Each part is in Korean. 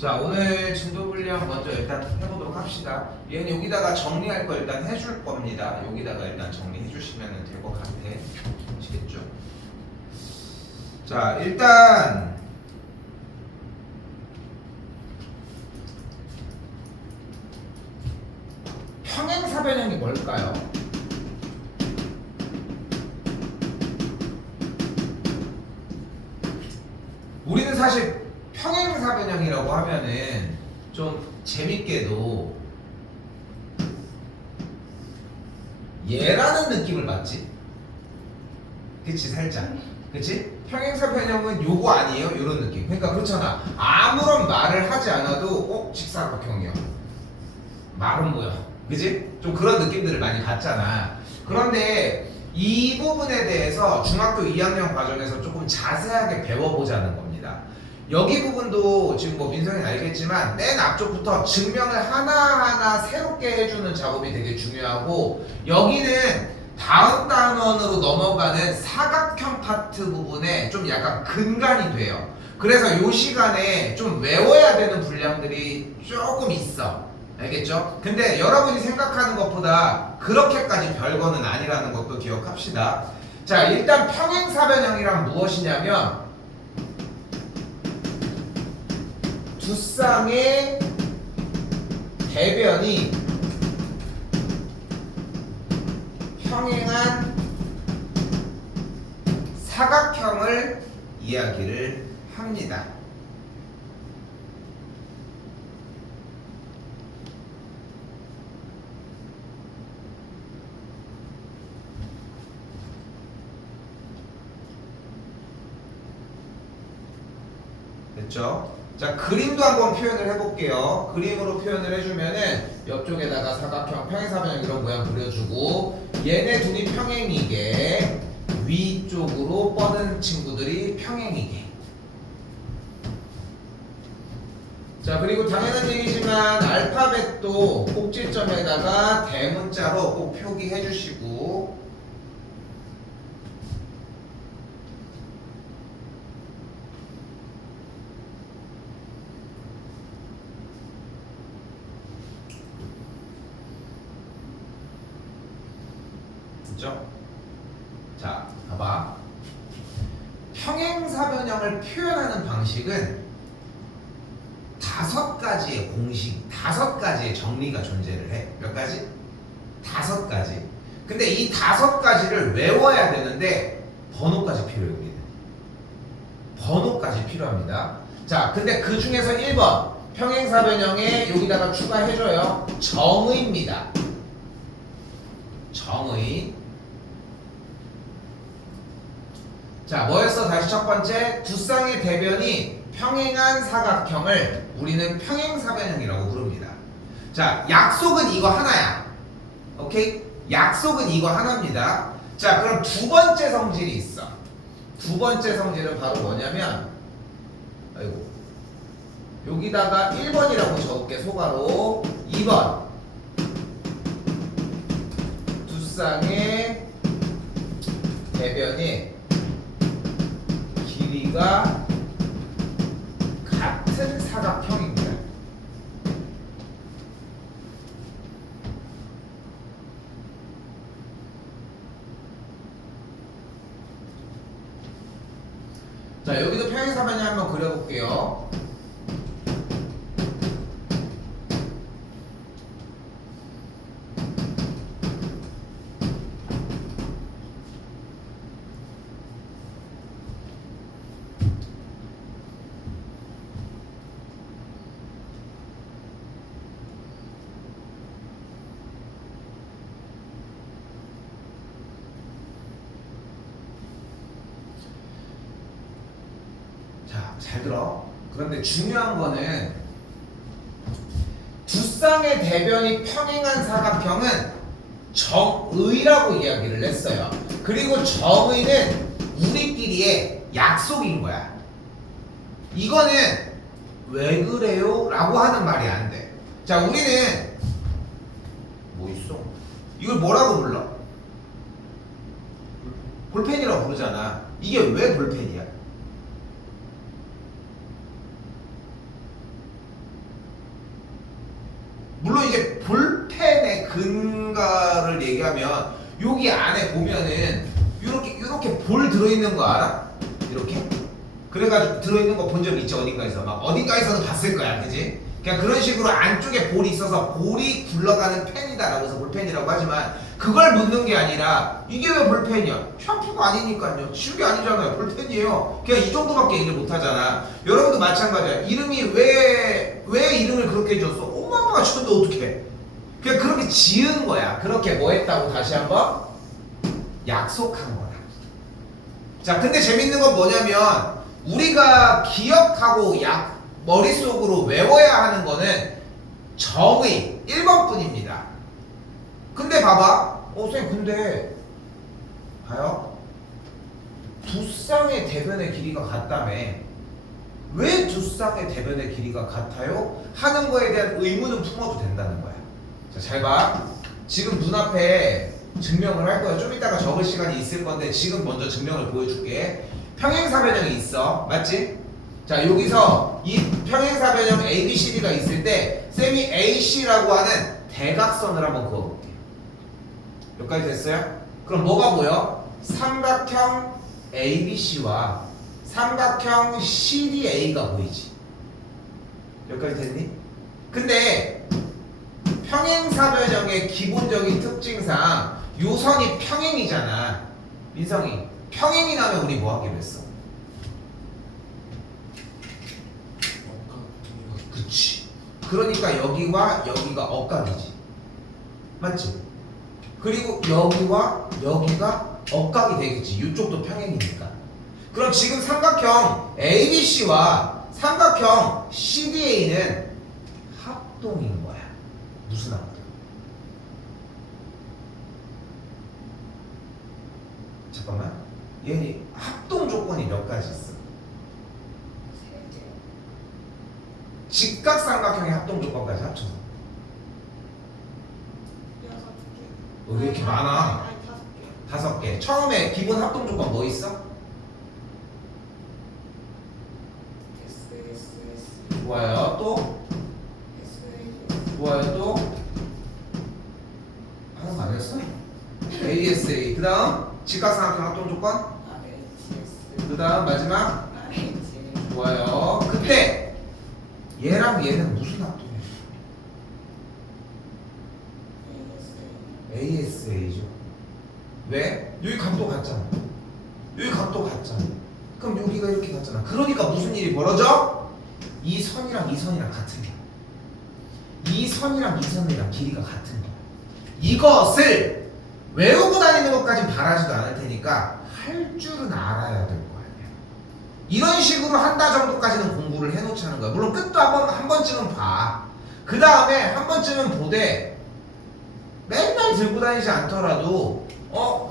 자, 오늘 진도 분량 먼저 일단 해보도록 합시다. 얘는 여기다가 정리할 거 일단 해줄 겁니다. 여기다가 일단 정리해 주시면 될 것 같아. 아시겠죠? 자, 일단 평행사변형이 뭘까요? 우리는 사실 평행사변형이라고 하면은 좀 재밌게도 얘라는 느낌을 받지? 그치, 살짝. 그치? 평행사변형은 요거 아니에요? 요런 느낌. 그러니까 그렇잖아. 아무런 말을 하지 않아도 직사각형이야. 말은 뭐야? 그치? 좀 그런 느낌들을 많이 받잖아. 그런데 이 부분에 대해서 중학교 2학년 과정에서 조금 자세하게 배워보자는 겁니다. 여기 부분도 지금 뭐 민성이 알겠지만 맨 앞쪽부터 증명을 하나하나 새롭게 해주는 작업이 되게 중요하고, 여기는 다음 단원으로 넘어가는 사각형 파트 부분에 좀 약간 근간이 돼요. 그래서 이 시간에 좀 외워야 되는 분량들이 조금 있어. 알겠죠? 근데 여러분이 생각하는 것보다 그렇게까지 별거는 아니라는 것도 기억합시다. 자, 일단 평행사변형이란 무엇이냐면 두 쌍의 대변이 평행한 사각형을 이야기를 합니다. 됐죠? 자, 그림도 한번 표현을 해볼게요. 그림으로 표현을 해주면은 옆쪽에다가 사각형, 평행사변형 이런 모양 그려주고, 얘네 둘이 평행이게 위쪽으로 뻗은 친구들이 평행이게. 자, 그리고 당연한 얘기지만 알파벳도 꼭지점에다가 대문자로 꼭 표기해 주시고, 됐죠? 자, 봐봐. 평행사변형을 표현하는 방식은 5가지의 공식, 5가지의 정리가 존재를 해. 몇 가지? 5가지. 근데 이 5가지를 외워야 되는데 번호까지 필요해요, 우리는. 번호까지 필요합니다. 자, 근데 그 중에서 1번 평행사변형에 여기다가 추가해줘요. 정의입니다. 정의. 자, 뭐였어? 다시 첫 번째, 두 쌍의 대변이 평행한 사각형을 우리는 평행사변형이라고 부릅니다. 자, 약속은 이거 하나야. 오케이? 약속은 이거 하나입니다. 자, 그럼 두 번째 성질이 있어. 두 번째 성질은 바로 뭐냐면, 아이고, 여기다가 1번이라고 적을게, 소가로. 2번, 두 쌍의 대변이 길이가 같은 사각형입니다. 자, 여기도 평행사변형 한번 그려볼게요. 잘 들어. 그런데 중요한 거는 두 쌍의 대변이 평행한 사각형은 정의라고 이야기를 했어요. 그리고 정의는 우리끼리의 약속인 거야. 이거는 왜 그래요? 라고 하는 말이 안 돼. 자, 우리는 뭐 있어? 이걸 뭐라고 불러? 볼펜이라고 부르잖아. 이게 왜 볼펜이야? 볼펜의 근가를 얘기하면 여기 안에 보면은 이렇게 볼 들어있는 거 알아? 이렇게? 그래가지고 들어있는 거 본 적 있지 어딘가에서 막 어딘가에서는 봤을 거야, 그지? 그냥 그런 식으로 안쪽에 볼이 있어서 볼이 굴러가는 펜이다라고 해서 볼펜이라고 하지만 그걸 묻는 게 아니라 이게 왜 볼펜이야? 샤프가 아니니까요. 지우개 아니잖아요. 볼펜이에요. 그냥 이 정도밖에 얘기를 못 하잖아. 여러분도 마찬가지야. 이름이 왜 이름을 그렇게 지었어? 엄마가 지었는데 어떡해? 그냥 그렇게 지은 거야. 그렇게 뭐 했다고 다시 한번 약속한 거다. 자, 근데 재밌는 건 뭐냐면 우리가 기억하고 머릿속으로 외워야 하는 거는 정의 1번뿐입니다. 근데 봐봐. 선생님 근데 봐요. 두 쌍의 대변의 길이가 같다며. 왜 두 쌍의 대변의 길이가 같아요? 하는 거에 대한 의문은 품어도 된다는 거야. 자, 잘 봐. 지금 눈앞에 증명을 할 거야. 좀 이따가 적을 시간이 있을 건데 지금 먼저 증명을 보여줄게. 평행사변형이 있어. 맞지? 자, 여기서 이 평행사변형 ABCD가 있을 때 쌤이 AC라고 하는 대각선을 한번 그어볼게. 여기까지 됐어요? 그럼 뭐가 보여? 삼각형 ABC와 삼각형 CDA가 보이지. 여기까지 됐니? 근데 평행사변형의 기본적인 특징상 요 선이 평행이잖아. 민성이 평행이 나면 우리 뭐 하기로 했어? 그치. 그러니까 여기와 여기가 억각이지. 맞지? 그리고 여기와 여기가 억각이 되겠지. 이쪽도 평행이니까. 그럼 지금 삼각형 ABC와 삼각형 CDA는 합동인 거야. 무슨 합동? 잠깐만. 얘는 합동 조건이 몇 가지 있어? 직각삼각형의 합동 조건까지 합쳐서. 왜 이렇게 많아? 5개. 처음에 기본 합동 조건 뭐 있어? 좋아요. 또? 좋아요. 또? 하나도 안 했어? ASA. 그 다음 직각삼각형 합동 조건? 그 다음 마지막? 좋아요. 근데 얘랑 얘는 무슨 합동이야? ASA죠. 왜? 여기 각도 같잖아. 여기 각도 같잖아. 그럼 여기가 이렇게 같잖아. 그러니까 무슨 일이 벌어져? 이 선이랑 이 선이랑 같은 거야. 이 선이랑 이 선이랑 길이가 같은 거야. 이것을 외우고 다니는 것까진 바라지도 않을 테니까 할 줄은 알아야 될 거 아니야. 이런 식으로 한 달 정도까지는 공부를 해놓자는 거야. 물론 끝도 한 번쯤은 봐. 그 다음에 한 번쯤은 보되 맨날 들고 다니지 않더라도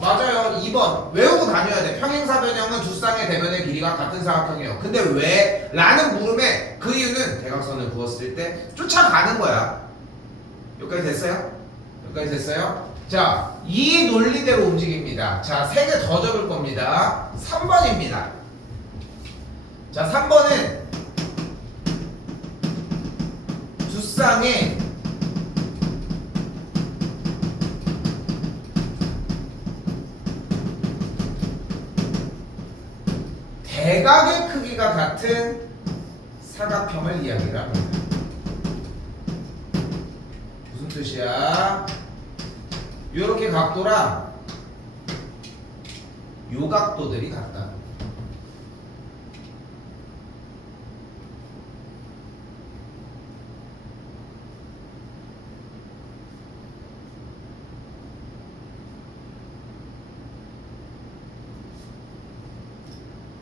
맞아요. 2번 외우고 다녀야 돼. 평행사변형은 두 쌍의 대변의 길이가 같은 사각형이에요. 근데 왜? 라는 물음에 그 이유는 대각선을 그었을 때 쫓아가는 거야. 여기까지 됐어요? 여기까지 됐어요? 자, 이 논리대로 움직입니다. 자, 3개 더 적을 겁니다. 3번입니다. 자, 3번은 두 쌍의 대각의 크기가 같은 사각형을 이야기를 합니다. 무슨 뜻이야? 요렇게 각도랑 요 각도들이 같다.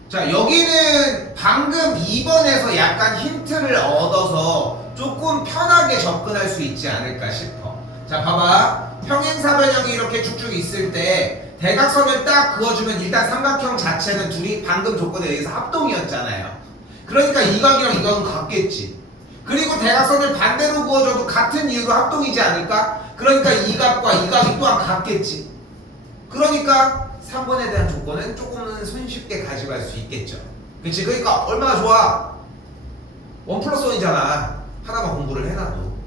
자, 여기는 방금 2번에서 약간 힌트를 얻어서 조금 편하게 접근할 수 있지 않을까 싶어. 자, 봐봐. 평행사변형이 이렇게 쭉쭉 있을 때 대각선을 딱 그어주면 일단 삼각형 자체는 둘이 방금 조건에 의해서 합동이었잖아요. 그러니까 이 각이랑 이 각은 같겠지. 그리고 대각선을 반대로 그어줘도 같은 이유로 합동이지 않을까? 그러니까 이 각과 이 각이 또한 같겠지. 그러니까 3번에 대한 조건은 조금은 손쉽게 가져갈 수 있겠죠. 그치? 그러니까 얼마나 좋아? 1+1이잖아. 하나만 공부를 해놔도.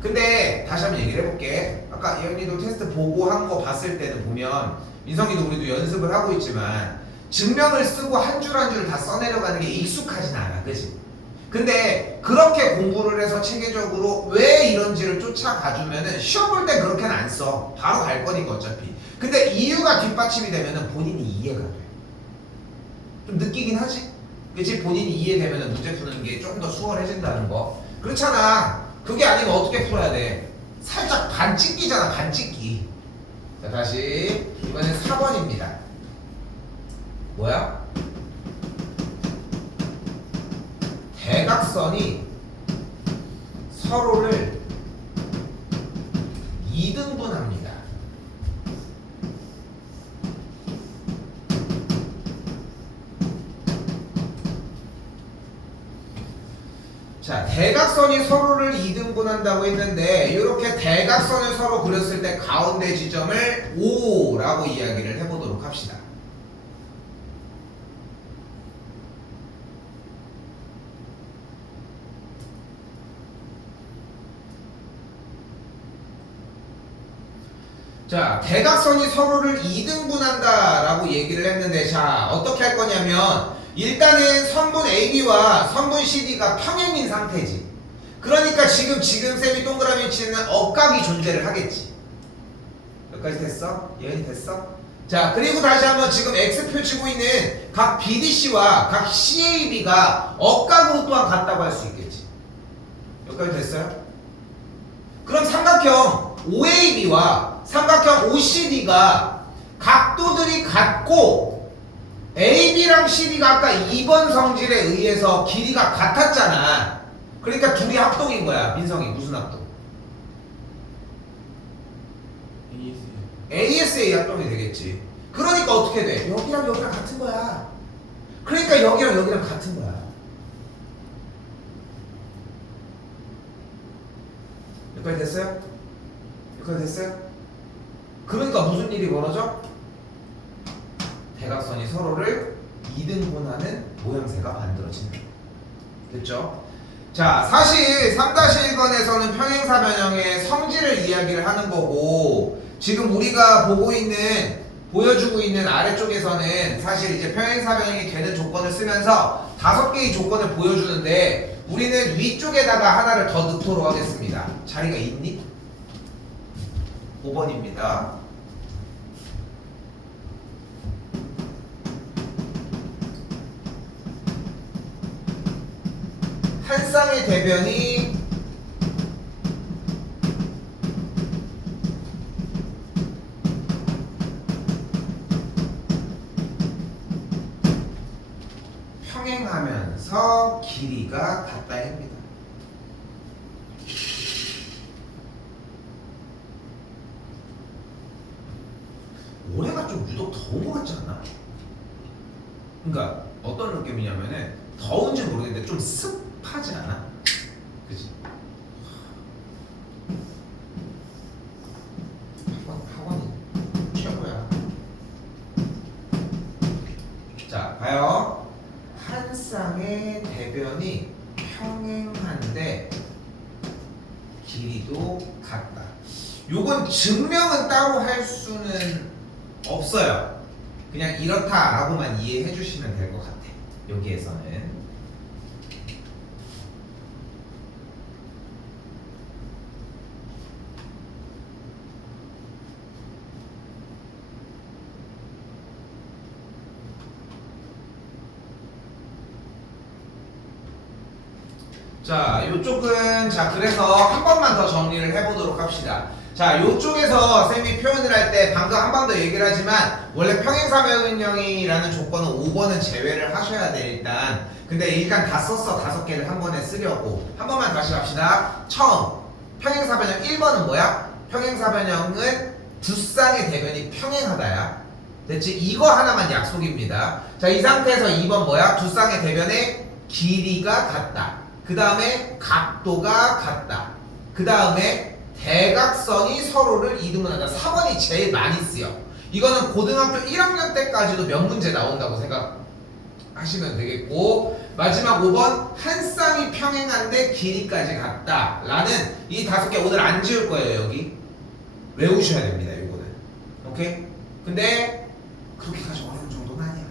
근데 다시 한번 얘기를 해볼게. 아까 예은이도 테스트 보고 한 거 봤을 때는 보면 민성이도 우리도 연습을 하고 있지만 증명을 쓰고 한 줄 한 줄 다 써내려가는 게 익숙하진 않아, 그치? 근데 그렇게 공부를 해서 체계적으로 왜 이런지를 쫓아가주면은 시험 볼 때 그렇게는 안 써. 바로 갈 거니까 어차피. 근데 이유가 뒷받침이 되면은 본인이 이해가 돼. 좀 느끼긴 하지? 그치? 본인이 이해되면은 문제 푸는 게 좀 더 수월해진다는 거. 그렇잖아. 그게 아니면 어떻게 풀어야 돼? 살짝 반찍기잖아, 반찍기. 자, 다시. 이번엔 4번입니다. 뭐야? 대각선이 서로를 2등분합니다. 자, 대각선이 서로를 2등분한다고 했는데 이렇게 대각선을 서로 그렸을 때 가운데 지점을 O라고 이야기를 해보도록 합시다. 자, 대각선이 서로를 2등분한다라고 얘기를 했는데 자, 어떻게 할 거냐면 일단은 선분 AB와 선분 CD가 평행인 상태지. 그러니까 지금 쌤이 동그라미 치는 억각이 존재를 하겠지. 여기까지 됐어? 예언이 됐어? 자, 그리고 다시 한번 지금 X표 치고 있는 각 BDC와 각 CAB가 억각으로 또한 같다고 할 수 있겠지. 여기까지 됐어요? 그럼 삼각형 OAB와 삼각형 OCD가 각도들이 같고 AB랑 CD가 아까 2번 성질에 의해서 길이가 같았잖아. 그러니까 둘이 합동인 거야. 민성이 무슨 합동? ASA 합동이 되겠지. 그러니까 어떻게 돼? 여기랑 여기랑 같은 거야. 그러니까 여기랑 여기랑 같은 거야. 여기까지 됐어요? 여기까지 됐어요? 그러니까 무슨 일이 벌어져? 대각선이 서로를 2등분하는 모양새가 만들어진다. 됐죠? 자, 사실 3-1번에서는 평행사 변형의 성질을 이야기를 하는 거고 지금 우리가 보여주고 있는 아래쪽에서는 사실 이제 평행사 변형이 되는 조건을 쓰면서 5개의 조건을 보여주는데 우리는 위쪽에다가 하나를 더 넣도록 하겠습니다. 자리가 있니? 5번입니다. 한 쌍의 대변이 평행하면서 길이가 같다 합니다. 올해가 좀 유독 더운 것 같지 않나? 그러니까 어떤 느낌이냐면은 더운지 모르겠는데 좀 습하지 않아? 그치? 학원이 최고야. 자, 봐요. 한 쌍의 대변이 평행한데 길이도 같다. 요건 증명은 따로 할 수는 없어요. 그냥 이렇다라고만 이해해 주시면 될 것 같아. 여기에서는. 자, 요쪽은 그래서 한 번만 더 정리를 해보도록 합시다. 자, 요쪽에서 쌤이 표현을 할 때 방금 한 번 더 얘기를 하지만 원래 평행사 변형이라는 조건은 5번은 제외를 하셔야 돼 일단. 근데 일단 다 썼어. 5개를 한 번에 쓰려고. 한 번만 다시 갑시다. 처음 평행사 변형 1번은 뭐야? 평행사 변형은 두 쌍의 대변이 평행하다야. 됐지? 이거 하나만 약속입니다. 자, 이 상태에서 2번 뭐야? 두 쌍의 대변의 길이가 같다. 그 다음에 각도가 같다. 그 다음에 대각선이 서로를 2등분한다. 4번이 제일 많이 쓰여. 이거는 고등학교 1학년 때까지도 몇 문제 나온다고 생각하시면 하시면 되겠고, 마지막 5번 한 쌍이 평행한데 길이까지 같다 라는 이 5개 오늘 안 지울 거예요. 여기 외우셔야 됩니다. 이거는 오케이? 근데 그렇게까지 어려운 정도는 아니야.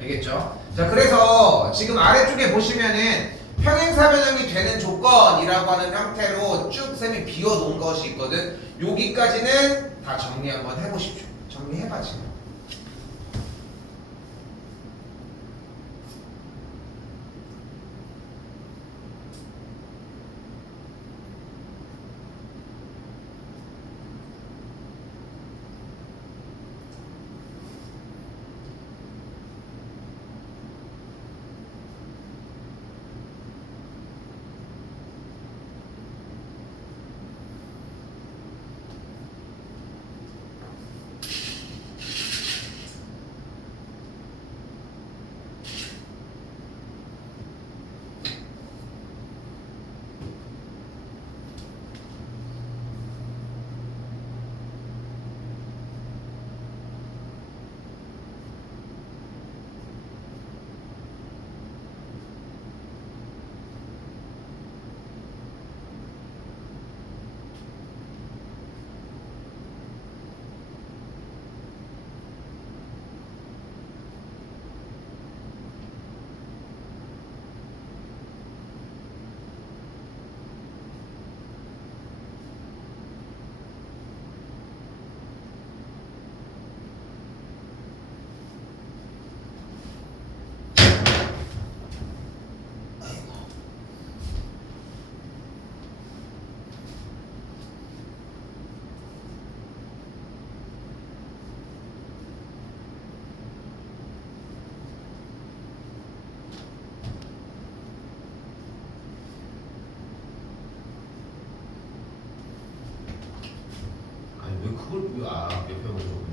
알겠죠? 자, 그래서 지금 아래쪽에 보시면은 평행사변형이 되는 조건이라고 하는 형태로 쭉 쌤이 비워놓은 것이 있거든. 여기까지는 다 정리 한번 해보십시오. 정리해봐 지금. 왜 그걸 옆에 보죠?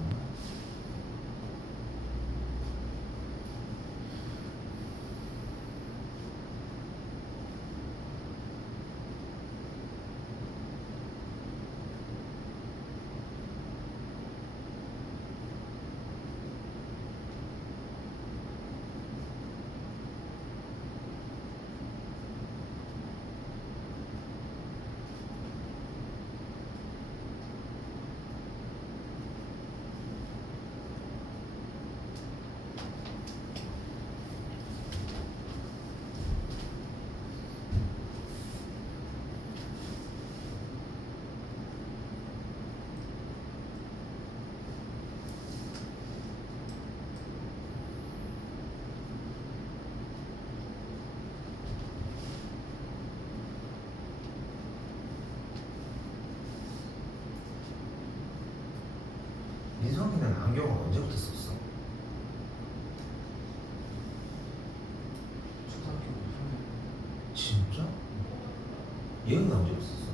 민성이는 안경을 언제부터 썼어? 진짜? 얘는 언제부터 썼어?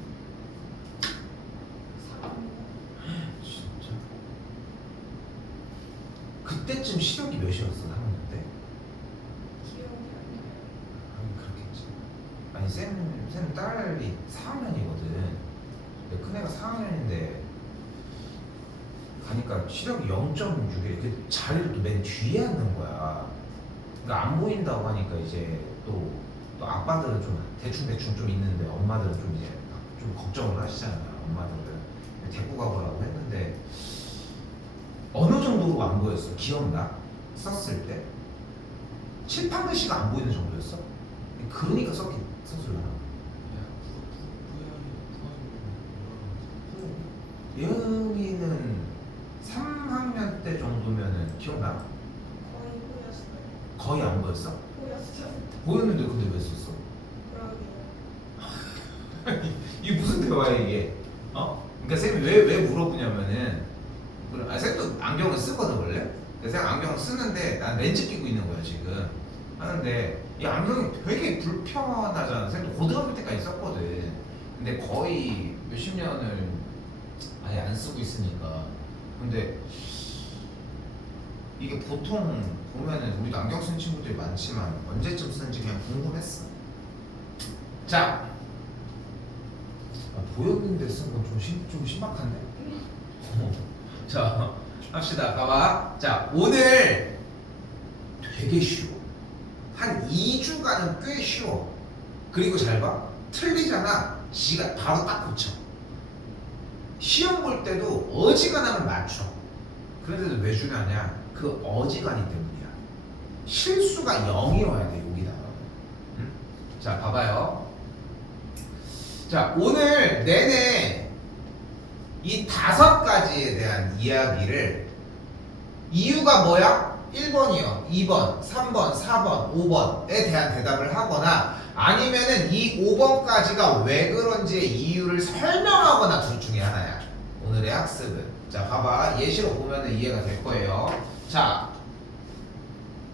진짜? 그때쯤 시력이 몇이었어? 3학년 때? 기억이 안 나요. 아니 그렇겠지. 아니 쌤 딸이 4학년이거든. 근데 큰애가 4학년인데 가니까 시력이 0.6에 그 자리를 또 맨 뒤에 앉는 거야. 그러니까 안 보인다고 하니까 이제 또 아빠들은 좀 대충 좀 있는데 엄마들은 좀 이제 좀 걱정을 하시잖아요. 엄마들은 데리고 가보라고 했는데 어느 정도로 안 보였어? 기억나? 썼을 때? 칠판글씨가 안 보이는 정도였어? 그러니까 썼을라나? 예은이는 3학년 때 정도면은 기억나? 거의 보였어요. 거의 안 보였어? 보였어요. 보였는데 근데 왜 썼어? 그러게요. 이게 무슨 대화야 이게? 어? 그러니까 쌤이 왜 물어보냐면은 쌤도 안경을 쓰거든 원래. 그래서 쌤 안경을 쓰는데 난 렌즈 끼고 있는 거야 지금. 하는데 이 안경이 되게 불편하잖아. 쌤도 고등학교 때까지 썼거든. 근데 거의 몇십 년을 아예 안 쓰고 있으니까. 근데 이게 보통 보면은 우리도 안경 쓰는 친구들이 많지만 언제쯤 쓰는지 그냥 궁금했어. 자, 보였는데 쓴 건 좀 신박한데? 자, 합시다. 봐봐. 자, 오늘 되게 쉬워. 한 2주간은 꽤 쉬워. 그리고 잘 봐. 틀리잖아. 지가 바로 딱 고쳐. 시험 볼 때도 어지간하면 맞춰. 그런데도 왜 중요하냐? 그 어지간히 때문이야. 실수가 0이어야 돼, 여기다가. 응? 자, 봐봐요. 자, 오늘 내내 이 5가지에 대한 이야기를 이유가 뭐야? 1번이요, 2번, 3번, 4번, 5번에 대한 대답을 하거나 아니면은 이 5번까지가 왜 그런지의 이유를 설명하거나 둘 중에 하나야. 오늘의 학습은. 자, 봐봐. 예시로 보면은 이해가 될 거예요. 자,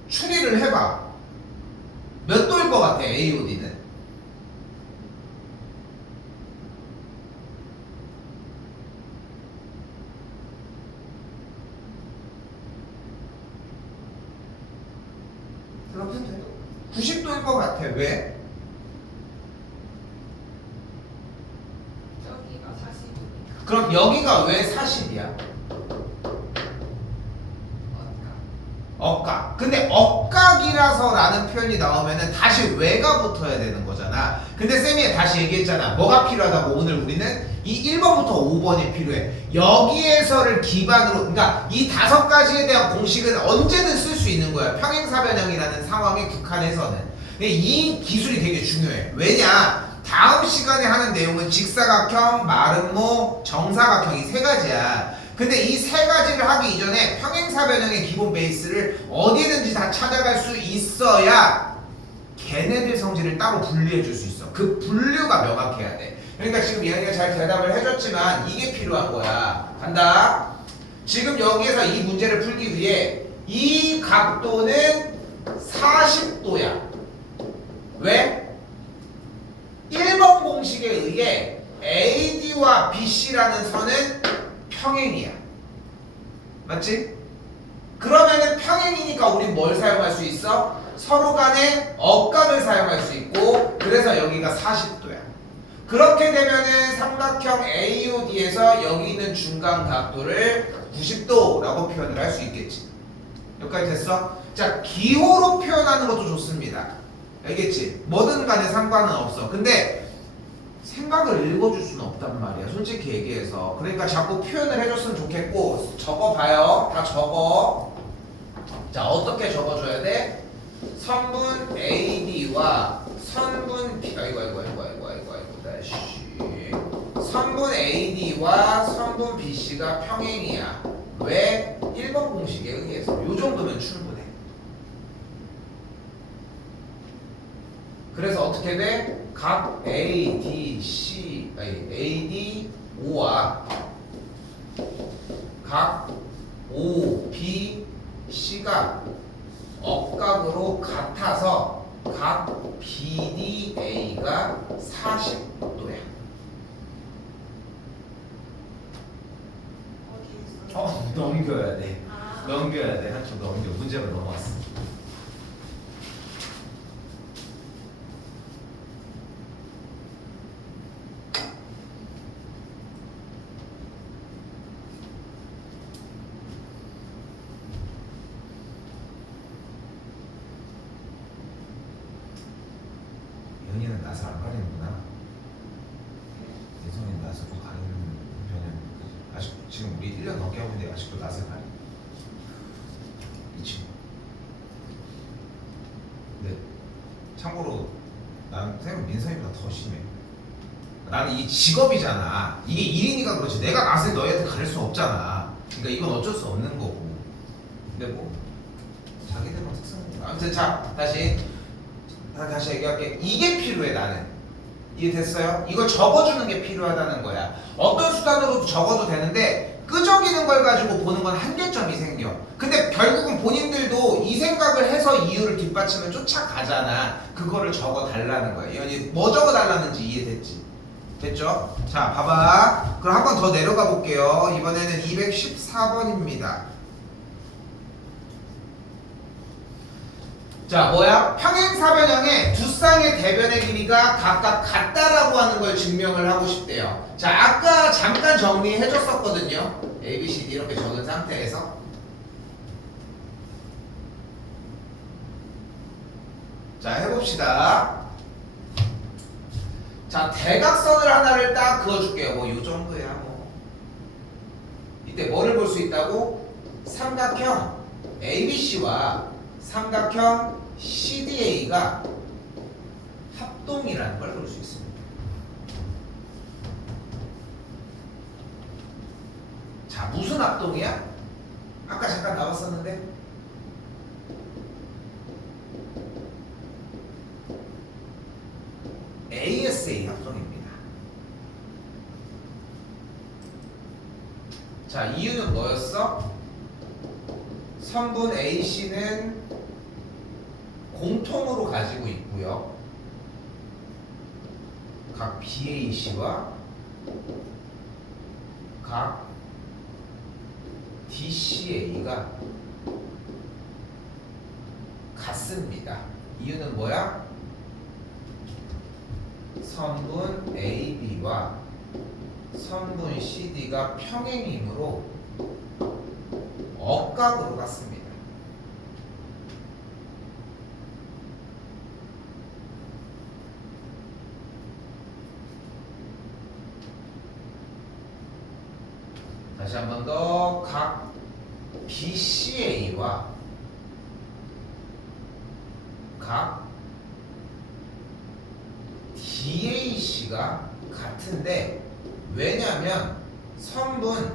추리를 해봐. 몇 도일 것 같아, AOD는? 생각해도 돼요? 90도일 것 같아. 왜? 저기가 40이니까. 그럼 여기가 왜 40이야? 억각. 근데 억각이라서라는 표현이 나오면은 다시 왜가 붙어야 되는 거잖아. 근데 쌤이 다시 얘기했잖아. 뭐가 필요하다고. 오늘 우리는 이 1번부터 5번이 필요해. 여기에서를 기반으로, 그러니까 이 5가지에 대한 공식은 언제든 쓸 수 있는 거야. 평행사변형이라는 상황에 국한해서는. 근데 이 기술이 되게 중요해. 왜냐? 다음 시간에 하는 내용은 직사각형, 마름모, 정사각형 이 3가지야. 근데 이 3가지를 하기 이전에 평행사변형의 기본 베이스를 어디든지 다 찾아갈 수 있어야 걔네들 성질을 따로 분리해 줄 수 있어. 그 분류가 명확해야 돼. 그러니까 지금 얘네가 잘 대답을 해줬지만 이게 필요한 거야. 간다. 지금 여기에서 이 문제를 풀기 위해 이 각도는 40도야. 왜? 1번 공식에 의해 AD와 BC라는 선은 평행이야. 맞지? 그러면은 평행이니까 우린 뭘 사용할 수 있어? 서로 간에 억각을 사용할 수 있고, 그래서 여기가 40도야. 그렇게 되면은 삼각형 AOD에서 여기 있는 중간 각도를 90도라고 표현을 할 수 있겠지. 여기까지 됐어? 자, 기호로 표현하는 것도 좋습니다. 알겠지? 뭐든 간에 상관은 없어. 근데 생각을 읽어줄 수는 없단 말이야. 솔직히 얘기해서. 그러니까 자꾸 표현을 해줬으면 좋겠고, 적어봐요. 다 적어. 자, 어떻게 적어줘야 돼? 선분 AD와 선분 B, 아이고, 다시. 선분 AD와 선분 BC가 평행이야. 왜? 1번 공식에 의해서. 요 정도면 충분해. 그래서 어떻게 돼? 각 ADO와 각 OBC가 억각으로 같아서 각 BDA가 40도야. 어디 있어? 넘겨야 돼. 아. 넘겨야 돼. 한쪽 넘겨. 문제가 넘어왔어. 연희는 낯을 안 가리는구나. 예성이는 낯을 좀 가리는 편이야. 아직 지금 우리 1년 넘게 하고 있는데 아직도 낯을 가리. 이 친구. 근데 참고로 난 쌤은 민성이보다 더 심해. 나는 이 직업이잖아. 이게 일이니까 그렇지. 내가 낯을 너희한테 가릴 수 없잖아. 그러니까 이건 어쩔 수 없는 거고. 근데 뭐 자기들만 특성이니까. 아무튼 자, 다시 얘기할게. 이게 필요해. 나는 이해됐어요? 이걸 적어주는 게 필요하다는 거야. 어떤 수단으로도 적어도 되는데 끄적이는 걸 가지고 보는 건 한계점이 생겨. 근데 결국은 본인들도 이 생각을 해서 이유를 뒷받침을 쫓아가잖아. 그거를 적어달라는 거야. 연이 뭐 적어달라는지 이해됐지? 됐죠? 자, 봐봐. 그럼 한 번 더 내려가 볼게요. 이번에는 214번입니다. 자, 뭐야? 평행사변형의 두 쌍의 대변의 길이가 각각 같다라고 하는 걸 증명을 하고 싶대요. 자, 아까 잠깐 정리해줬었거든요. A, B, C, D 이렇게 적은 상태에서. 자, 해봅시다. 자, 대각선을 하나를 딱 그어줄게요. 뭐 요 정도야 뭐. 이때 뭐를 볼 수 있다고? 삼각형 ABC와 삼각형 CDA가 합동이라는 걸 볼 수 있습니다. 자, 무슨 합동이야? 아까 잠깐 나왔었는데 ASA 합동입니다. 자, 이유는 뭐였어? 선분 AC는 공통으로 가지고 있고요. 각 BAC와 각 DCA가 같습니다. 이유는 뭐야? 선분 AB와 선분 CD가 평행이므로 억각으로 같습니다. 다시 한 번 더. 각 BCA와 각 DAC가 같은데 왜냐하면 선분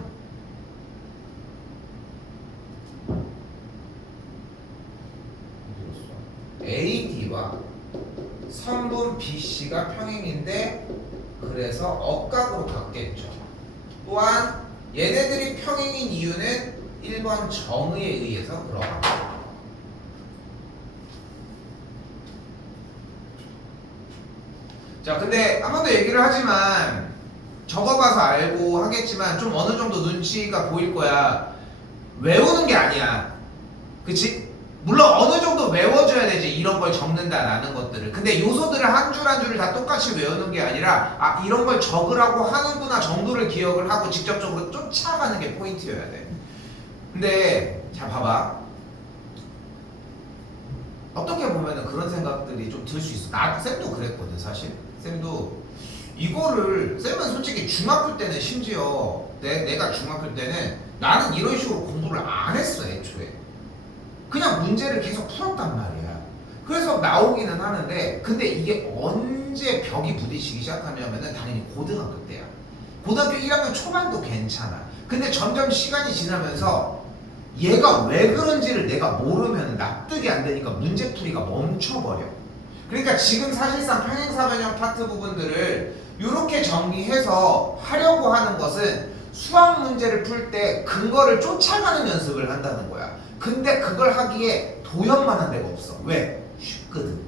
AD와 선분 BC가 평행인데 그래서 억각으로 같겠죠. 또한 얘네들이 평행인 이유는 1번 정의에 의해서 그러합니다. 자, 근데 한 번 더 얘기를 하지만 적어봐서 알고 하겠지만 좀 어느 정도 눈치가 보일 거야. 외우는 게 아니야. 그치? 물론 어느 정도 외워줘야 되지. 이런 걸 적는다라는 것들을. 근데 요소들을 한 줄 한 줄을 다 똑같이 외우는 게 아니라 아, 이런 걸 적으라고 하는구나 정도를 기억을 하고 직접적으로 쫓아가는 게 포인트여야 돼. 근데 자, 봐봐. 어떻게 보면은 그런 생각들이 좀 들 수 있어. 쌤도 그랬거든 사실. 쌤도 이거를 쌤은 솔직히 중학교 때는 심지어 내가 중학교 때는 나는 이런 식으로 공부를 안 했어. 애초에 그냥 문제를 계속 풀었단 말이야. 그래서 나오기는 하는데 근데 이게 언제 벽이 부딪히기 시작하냐면은 당연히 고등학교 때야. 고등학교 1학년 초반도 괜찮아. 근데 점점 시간이 지나면서 얘가 왜 그런지를 내가 모르면 납득이 안 되니까 문제풀이가 멈춰버려. 그러니까 지금 사실상 평행사변형 파트 부분들을 이렇게 정리해서 하려고 하는 것은 수학 문제를 풀 때 근거를 쫓아가는 연습을 한다는 거야. 근데 그걸 하기에 도형만한 데가 없어. 왜? 쉽거든.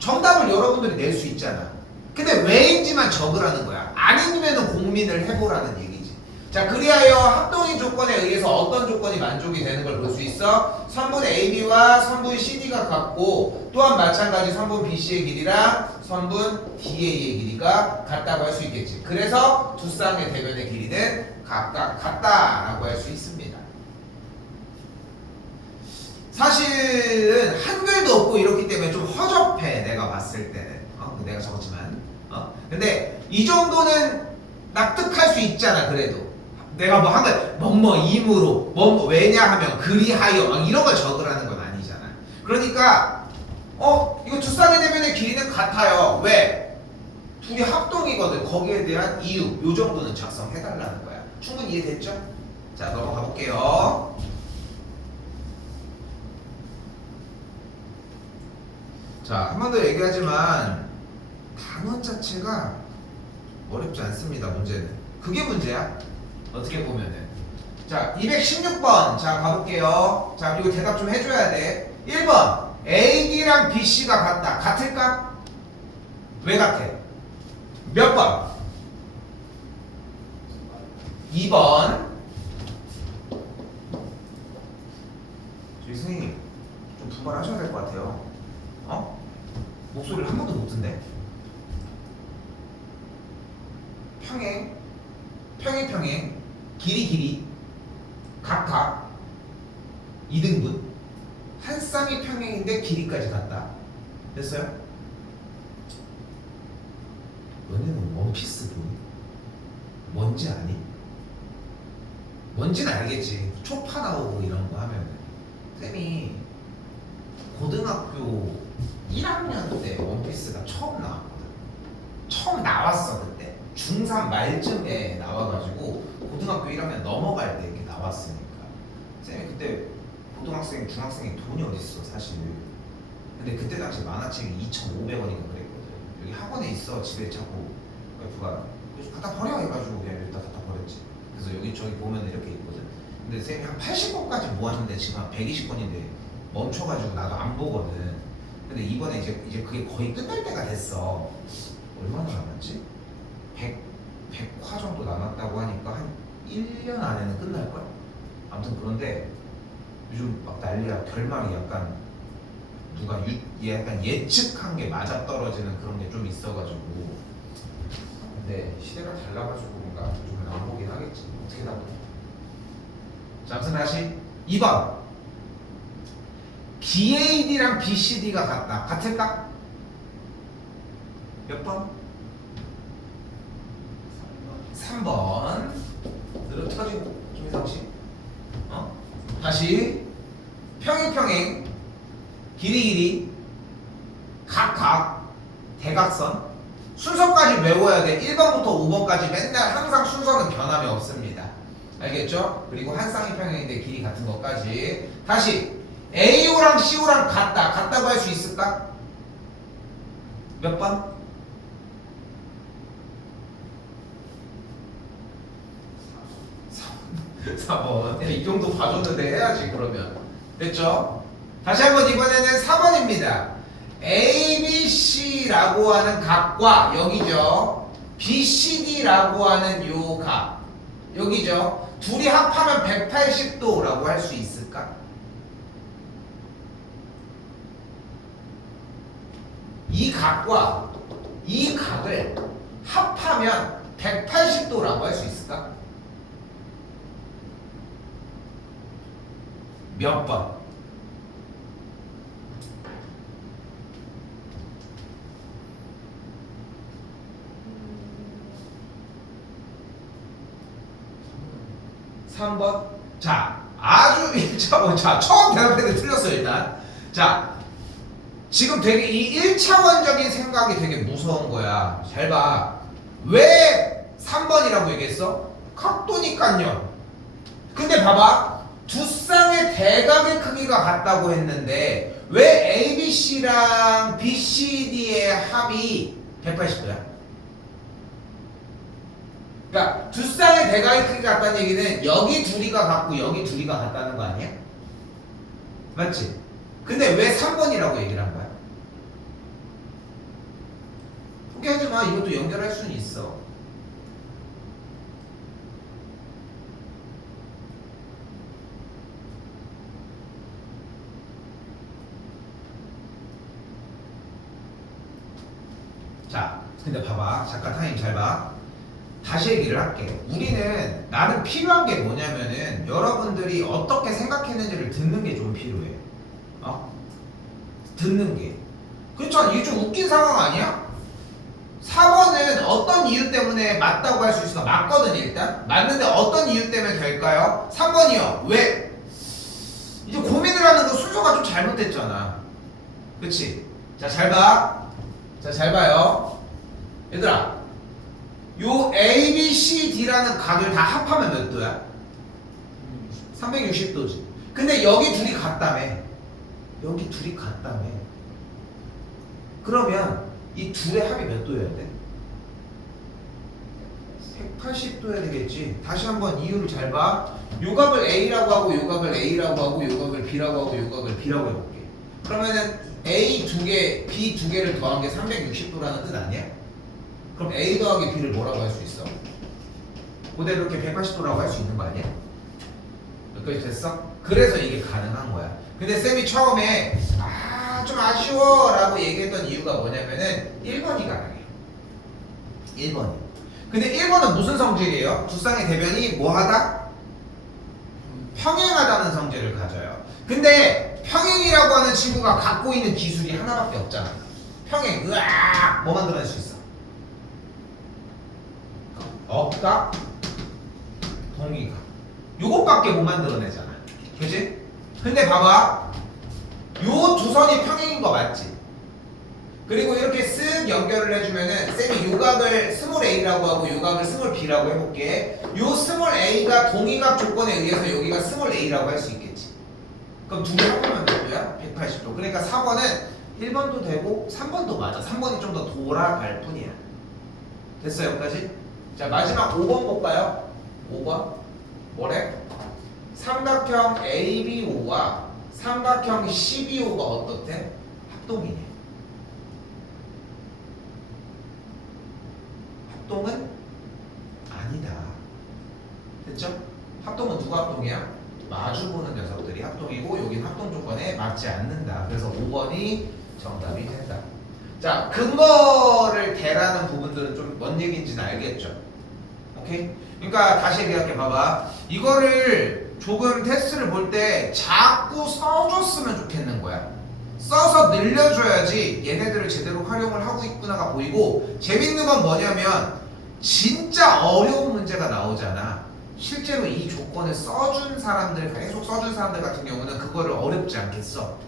정답을 여러분들이 낼 수 있잖아. 근데 왜인지만 적으라는 거야. 아니면은 고민을 해보라는 얘기지. 자, 그리하여 합동의 조건에 의해서 어떤 조건이 만족이 되는 걸 볼 수 있어? 선분 AB와 선분 CD가 같고 또한 마찬가지 선분 BC의 길이랑 선분 DA의 길이가 같다고 할 수 있겠지. 그래서 두 쌍의 대변의 길이는 각각 같다라고 할 수 있습니다. 사실은 한글도 없고 이렇기 때문에 좀 허접해. 내가 봤을 때는 내가 적었지만 근데 이 정도는 납득할 수 있잖아. 그래도 내가 뭐 한글 뭐뭐임으로 뭐 왜냐하면 그리하여 막 이런 걸 적으라는 건 아니잖아. 그러니까 이거 두 쌍의 대변의 길이는 같아요. 왜? 둘이 합동이거든. 거기에 대한 이유 요 정도는 작성해달라는 거야. 충분히 이해됐죠? 자, 넘어가 볼게요. 자, 한 번 더 얘기하지만 단원 자체가 어렵지 않습니다. 문제는 그게 문제야. 어떻게 보면은 자, 216번 자 가볼게요. 자, 이거 대답 좀 해줘야 돼. 1번 AD랑 BC가 같다. 같을까? 왜 같아? 몇 번? 2번. 저희 선생님 좀 분발하셔야 될 것 같아요. 목소리를 한 번도 못 듣네. 평행, 평행, 길이, 각각 2등분 한 쌍이 평행인데 길이까지 같다. 됐어요? 너네는 원피스 보니? 뭔지 아니? 뭔지는 알겠지. 초파 나오고 이런 거 하면 쌤이 고등학교 1학년 때 원피스가 처음 나왔거든. 처음 나왔어 그때. 중3 말쯤에 나와가지고 고등학교 1학년 넘어갈 때 이렇게 나왔으니까 쌤이 그때 고등학생, 중학생이 돈이 어딨어 사실. 근데 그때 당시 만화책이 2,500원인가 그랬거든. 여기 학원에 있어. 집에 자꾸 와이프가 갖다 버려 해가지고 그냥 여기다 갖다 버렸지. 그래서 여기 저기 보면 이렇게 있거든. 근데 쌤이 한 80권까지 모았는데 지금 한 120권인데 멈춰가지고 나도 안 보거든. 근데 이번에 이제 그게 거의 끝날 때가 됐어. 얼마나 남았지? 100화 정도 남았다고 하니까 한 1년 안에는 끝날걸? 아무튼 그런데 요즘 막 난리야. 결말이 약간 누가 약간 예측한 게 맞아 떨어지는 그런 게 좀 있어가지고. 근데 시대가 달라가지고 뭔가 좀 안 보긴 하겠지. 어떻게 다 보냐. 자, 아무튼 다시 2번. BAD랑 BCD가 같다. 같을까? 몇 번? 3번. 늘어 터지고 김희성 씨. 다시 평행 길이 각각 대각선 순서까지 외워야 돼. 1번부터 5번까지 맨날 항상 순서는 변함이 없습니다. 알겠죠? 그리고 한 쌍이 평행인데 길이 같은 것까지. 다시 AO랑 CO랑 같다고 할 수 있을까? 몇 번? 4번. 이 정도 봐줬는데 해야지 그러면. 됐죠? 다시 한번 이번에는 4번입니다. ABC라고 하는 각과 여기죠. BCD라고 하는 요 각 여기죠. 둘이 합하면 180도라고 할 수 있을까? 이 각과 이 각을 합하면 180도라고 할 수 있을까? 몇 번? 삼 번. 자, 아주 1차원. 자, 처음 대답했는데 틀렸어요, 일단. 자, 지금 되게 이 1차원적인 생각이 되게 무서운 거야. 잘 봐. 왜 3번이라고 얘기했어? 각도니까요. 근데 봐봐. 두 쌍의 대각의 크기가 같다고 했는데 왜 ABC랑 BCD의 합이 180도야? 그러니까 두 쌍의 대각의 크기가 같다는 얘기는 여기 둘이가 같고 여기 둘이가 같다는 거 아니야? 맞지? 근데 왜 3번이라고 얘기를 한 거야? 포기하지 마. 이것도 연결할 수는 있어. 자, 근데 봐봐. 잠깐 타임 잘 봐. 다시 얘기를 할게. 우리는 나는 필요한 게 뭐냐면은 여러분들이 어떻게 생각했는지를 듣는 게 좀 필요해. 듣는 게. 그렇잖아. 이게 좀 웃긴 상황 아니야? 4번은 어떤 이유 때문에 맞다고 할 수 있을까? 맞거든 일단. 맞는데 어떤 이유 때문에 될까요? 3번이요. 왜? 이제 고민을 하는 거 순서가 좀 잘못됐잖아. 그치? 자, 잘 봐. 자, 잘 봐요. 얘들아, 요 A, B, C, D라는 각을 다 합하면 몇 도야? 360도지. 근데 여기 둘이 같다며. 여기 둘이 같다며. 그러면 이 둘의 합이 몇 도여야 돼? 180도여야 되겠지. 다시 한번 이유를 잘 봐. 요 각을 A라고 하고 요 각을 A라고 하고 요 각을 B라고 하고 요 각을 B라고 해볼게. 그러면은 A 두 개, B 두 개를 더한 게 360도라는 뜻 아니야? 그럼 A 더하기 B를 뭐라고 할 수 있어? 그대로 이렇게 180도라고 할 수 있는 거 아니야? 여기까지 됐어? 그래서 이게 가능한 거야. 근데 쌤이 처음에 좀 아쉬워 라고 얘기했던 이유가 뭐냐면은 1번이 가능해. 1번이. 근데 1번은 무슨 성질이에요? 두 쌍의 대변이 뭐하다? 평행하다는 성질을 가져요. 근데 평행이라고 하는 친구가 갖고 있는 기술이 하나밖에 없잖아. 평행, 으악! 뭐 만들어낼 수 있어? 억각, 동의각. 요것밖에 못 만들어내잖아. 그치? 근데 봐봐. 요 두 선이 평행인 거 맞지? 그리고 이렇게 쓱 연결을 해주면은 쌤이 요각을 스몰 a라고 하고 요각을 스몰 b라고 해볼게. 요 스몰 a가 동의각 조건에 의해서 여기가 스몰 a라고 할 수 있겠지. 그럼 두 개 합하면 몇 도야? 180도. 그러니까 4번은 1번도 되고 3번도 맞아. 3번이 좀 더 돌아갈 뿐이야. 됐어요 여기까지? 자 마지막 5번 볼까요? 5번 뭐래? 삼각형 ABO와 삼각형 CBO가 어떻대? 합동이네. 합동은 아니다. 됐죠? 합동은 누가 합동이야? 마주보는 녀석들이 합동이고 여긴 합동 조건에 맞지 않는다. 그래서 5번이 정답이 된다. 자, 근거를 대라는 부분들은 좀 뭔 얘기인지는 알겠죠? 오케이? 그러니까 다시 얘기할게. 봐봐. 이거를 조금 테스트를 볼 때 자꾸 써줬으면 좋겠는 거야. 써서 늘려줘야지 얘네들을 제대로 활용을 하고 있구나가 보이고, 재밌는 건 뭐냐면 진짜 어려운 문제가 나오잖아. 실제로 이 조건을 써준 사람들, 계속 써준 사람들 같은 경우는 그거를 어렵지 않겠어.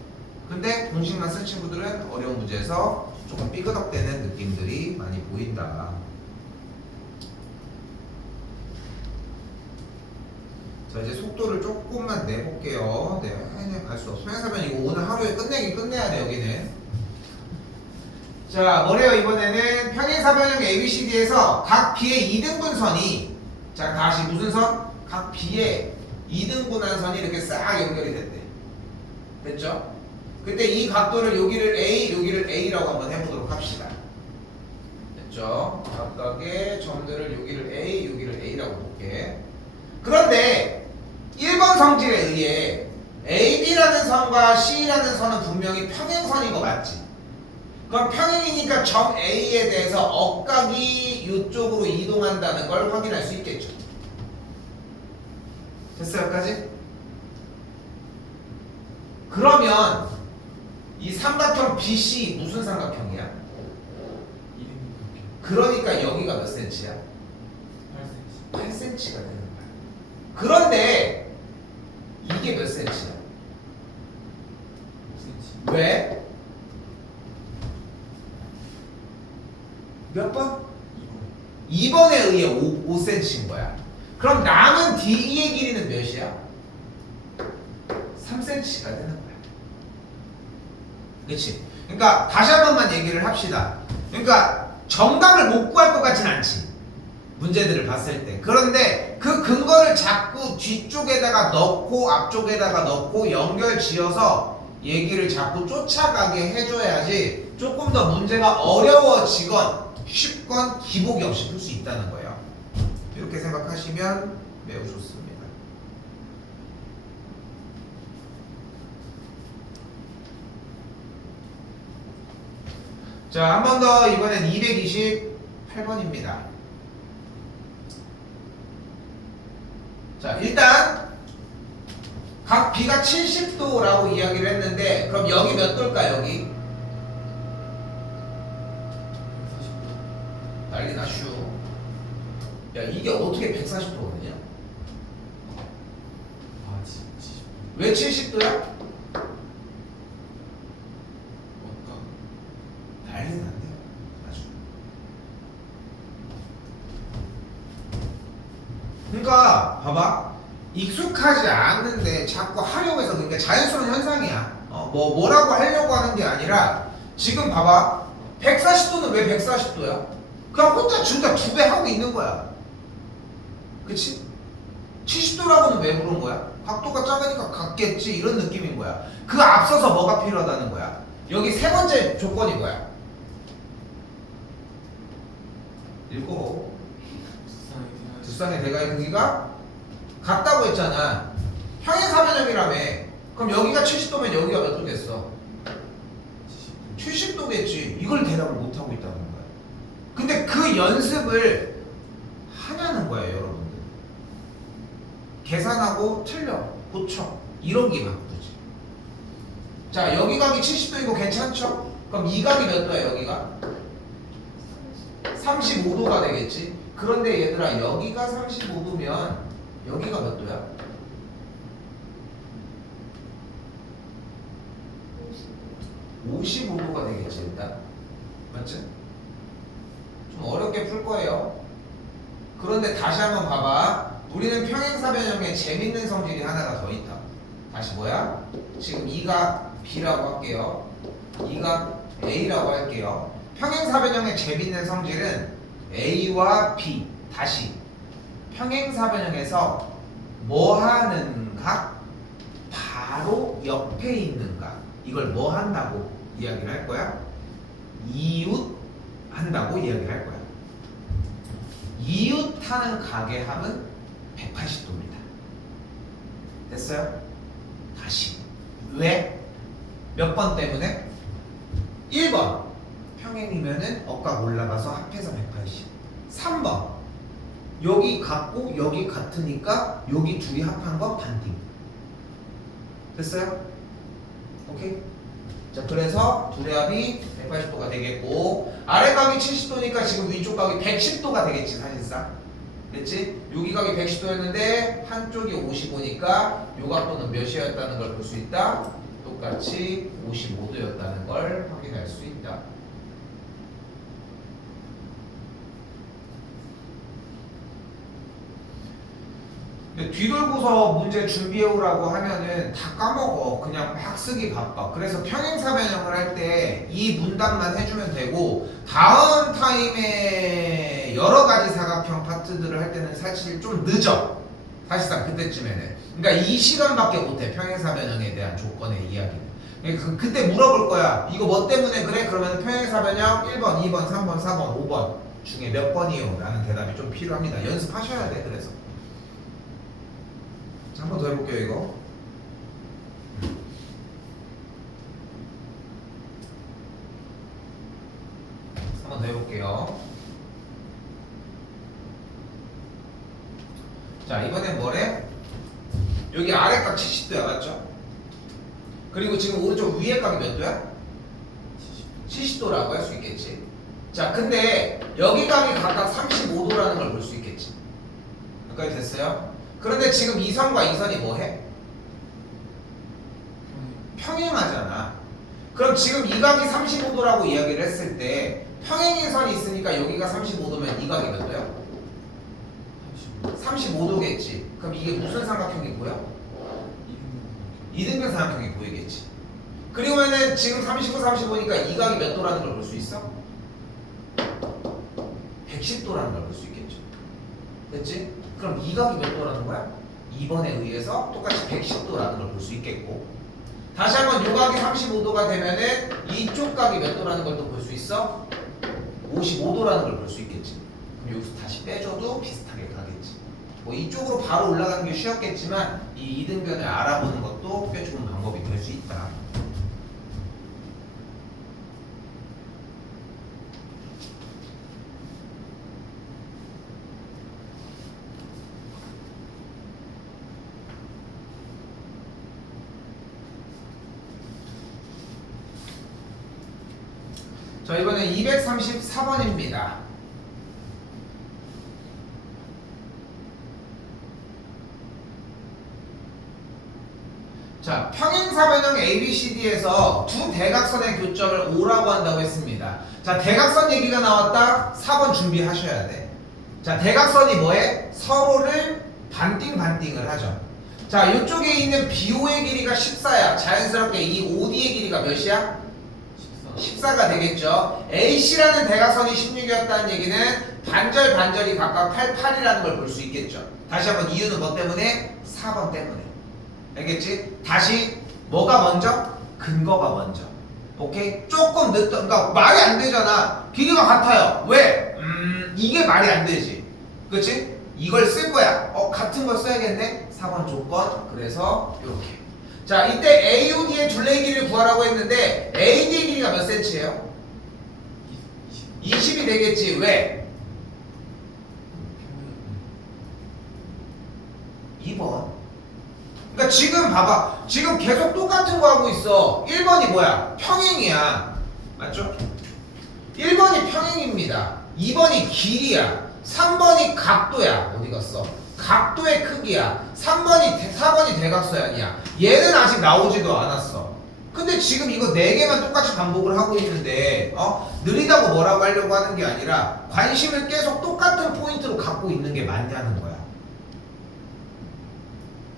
근데 공식만 쓴 친구들은 어려운 문제에서 조금 삐그덕대는 느낌들이 많이 보인다. 자, 이제 속도를 조금만 내볼게요. 네, 갈 수 없어. 소양사변 이거 오늘 하루에 끝내야 돼, 여기는. 자, 뭐래요, 이번에는 평행사변형 ABCD에서 각 B의 2등분선이, 자, 다시 무슨 선? 각 B의 2등분한 선이 이렇게 싹 연결이 됐대. 됐죠? 그때 이 각도를 여기를 A, 여기를 A라고 한번 해보도록 합시다. 됐죠? 각각의 점들을 여기를 A, 여기를 A라고 볼게. 그런데 1번 성질에 의해 AB라는 선과 C라는 선은 분명히 평행선인 거 맞지? 그럼 평행이니까 점 A에 대해서 억각이 이쪽으로 이동한다는 걸 확인할 수 있겠죠. 됐어요? 여기까지? 그러면 이 삼각형 BC 무슨 삼각형이야? 그러니까 여기가 몇 cm야? 8cm가 되는 거야. 그런데 이게 몇 cm야? 5cm. 왜? 몇 번? 2번에 의해 5cm인 거야. 그럼 남은 DE의 길이는 몇이야? 3cm가 되는 거야. 그렇지? 그러니까 다시 한 번만 얘기를 합시다. 그러니까 정답을 못 구할 것 같진 않지. 문제들을 봤을 때. 그런데 그 근거를 자꾸 뒤쪽에다가 넣고 앞쪽에다가 넣고 연결 지어서 얘기를 자꾸 쫓아가게 해줘야지 조금 더 문제가 어려워지건 쉽건 기복이 없이 풀 수 있다는 거예요. 이렇게 생각하시면 매우 좋습니다. 자, 한 번 더. 이번엔 228번입니다. 자, 일단 각 B가 70도라고 이야기를 했는데, 그럼 여기 몇 도일까? 여기? 난리 나슈. 야, 이게 어떻게 140도거든요? 아, 70. 왜 70도야? 난리 났네요. 아주. 그러니까 봐봐. 익숙하지 않는데 자꾸 하려고 해서, 그러니까 자연스러운 현상이야. 뭐라고 하려고 하는 게 아니라, 지금 봐봐. 140도는 왜 140도야? 그냥 혼자 줄다 2배 하고 있는 거야. 그치? 70도라고는 왜 그런 거야? 각도가 작으니까 같겠지, 이런 느낌인 거야. 그 앞서서 뭐가 필요하다는 거야? 여기 세 번째 조건이 뭐야? 읽고. 두쌍의 대각의 크기가 같다고 했잖아. 평행사변형이라며. 그럼 여기가 70도면 여기가 몇 도 됐어? 70도겠지. 이걸 대답을 못하고 있다는 거야. 근데 그 연습을 하냐는 거예요, 여러분들. 계산하고 틀려, 고쳐. 이런 게 바쁘지. 자, 여기 각이 70도이고 괜찮죠? 그럼 이 각이 몇 도야, 여기가? 35도가 되겠지. 그런데 얘들아, 여기가 35도면 여기가 몇 도야? 55도가 되겠지, 일단. 맞지? 좀 어렵게 풀 거예요. 그런데 다시 한번 봐봐. 우리는 평행사변형에 재밌는 성질이 하나가 더 있다. 다시 뭐야? 지금 이가 B라고 할게요. 이가 A라고 할게요. 평행사변형의 재밌는 성질은 A와 B. 다시 평행사변형에서 뭐 하는 각? 바로 옆에 있는 각. 이걸 뭐 한다고 이야기를 할 거야? 이웃 한다고 이야기를 할 거야. 이웃하는 각의 합은 180도입니다. 됐어요? 다시. 왜? 몇 번 때문에? 1번. 평행이면은 억각 올라가서 합해서 180. 3번. 여기 같고 여기 같으니까 여기 둘이 합한 거 반띵. 됐어요? 오케이? 자, 그래서 둘의 합이 180도가 되겠고 아래 각이 70도니까 지금 위쪽 각이 110도가 되겠지, 사실상. 됐지? 여기 각이 110도였는데 한쪽이 55니까 요 각도는 몇이었다는 걸 볼 수 있다. 똑같이 55도였다는 걸 확인할 수 있다. 뒤돌고서 문제 준비해오라고 하면은 다 까먹어. 그냥 막 쓰기 바빠. 그래서 평행사변형을 할 때 이 문단만 해주면 되고 다음 타임에 여러 가지 사각형 파트들을 할 때는 사실 좀 늦어. 사실상 그때쯤에는. 그러니까 이 시간밖에 못해. 평행사변형에 대한 조건의 이야기는. 그때 물어볼 거야. 이거 뭐 때문에 그래? 그러면 평행사변형 1번, 2번, 3번, 4번, 5번 중에 몇 번이요? 라는 대답이 좀 필요합니다. 연습하셔야 돼. 그래서. 자, 한 번 더 해볼게요, 이거. 한 번 더 해볼게요. 자, 이번엔 뭐래? 여기 아래 각 70도야, 맞죠? 그리고 지금 오른쪽 위에 각이 몇 도야? 70도라고 할 수 있겠지. 자, 근데 여기 각이 각각 35도라는 걸 볼 수 있겠지. 여기까지 됐어요? 그런데 지금 이 선과 이 선이 뭐해? 평행하잖아. 그럼 지금 이 각이 35도라고 이야기를 했을 때 평행인 선이 있으니까 여기가 35도면 이 각이 몇 도야? 35도겠지. 그럼 이게 무슨 삼각형이 보여? 이등변 삼각형이 보이겠지. 그리고는 지금 39, 35니까 이 각이 몇 도라는 걸 볼 수 있어? 110도라는 걸 볼 수 있겠죠. 됐지? 그럼 이 각이 몇 도라는 거야? 2번에 의해서 똑같이 110도라는 걸 볼 수 있겠고, 다시 한번 요 각이 35도가 되면은 이쪽 각이 몇 도라는 걸 또 볼 수 있어? 55도라는 걸 볼 수 있겠지. 그럼 여기서 다시 빼줘도 비슷하게 가겠지. 뭐 이쪽으로 바로 올라가는 게 쉬웠겠지만 이 이등변을 알아보는 것도 꽤 좋은 방법이 될 수 있다. 자, 이번엔 234번입니다. 자, 평행사변형 ABCD에서 두 대각선의 교점을 O라고 한다고 했습니다. 자, 대각선 얘기가 나왔다. 4번 준비하셔야 돼. 자, 대각선이 뭐해? 서로를 반띵을 하죠. 자, 이쪽에 있는 BO의 길이가 14야. 자연스럽게 이 OD의 길이가 몇이야? 14가 되겠죠. AC라는 대각선이 16이었다는 얘기는 반절이 각각 88이라는 걸 볼 수 있겠죠. 다시 한번 이유는 뭐 때문에? 4번 때문에. 알겠지? 다시 뭐가 먼저? 근거가 먼저. 오케이? 조금 그러니까 말이 안 되잖아. 길이가 같아요. 왜? 이게 말이 안 되지. 그치? 이걸 쓸 거야. 같은 걸 써야겠네? 4번 조건. 그래서 이렇게. 자, 이때 AOD의 둘레 길이를 구하라고 했는데 AD의 길이가 몇 cm예요? 20이 되겠지. 왜? 2번. 그러니까 지금 봐봐. 지금 계속 똑같은 거 하고 있어. 1번이 뭐야? 평행이야. 맞죠? 1번이 평행입니다. 2번이 길이야. 3번이 각도야. 어디 갔어? 각도의 크기야. 4번이 대각선이야. 얘는 아직 나오지도 않았어. 근데 지금 이거 4개만 똑같이 반복을 하고 있는데 느리다고 뭐라고 하려고 하는 게 아니라 관심을 계속 똑같은 포인트로 갖고 있는 게 맞냐는 거야.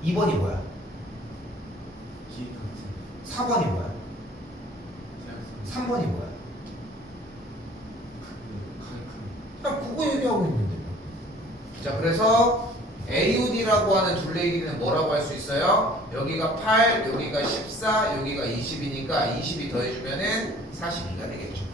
2번이 뭐야? 기 같은 4번이 뭐야? 대학생 3번이 뭐야? 가장 그거 얘기하고 있는데. 자, 그래서 AUD라고 하는 둘레의 길이는 뭐라고 할 수 있어요? 여기가 8, 여기가 14, 여기가 20이니까 20이 더해주면은 42가 되겠죠.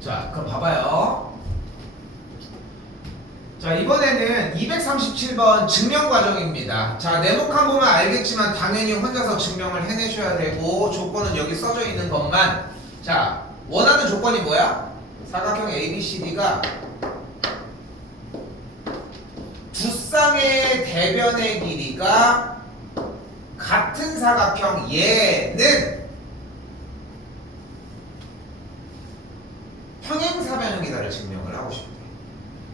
자, 그럼 봐봐요. 자, 이번에는 237번 증명 과정입니다. 자, 네모칸 보면 알겠지만 당연히 혼자서 증명을 해내셔야 되고 조건은 여기 써져 있는 것만. 자, 원하는 조건이 뭐야? 사각형 ABCD가 두 쌍의 대변의 길이가 같은 사각형 얘는 평행사변형이다를 증명을 하고 싶대.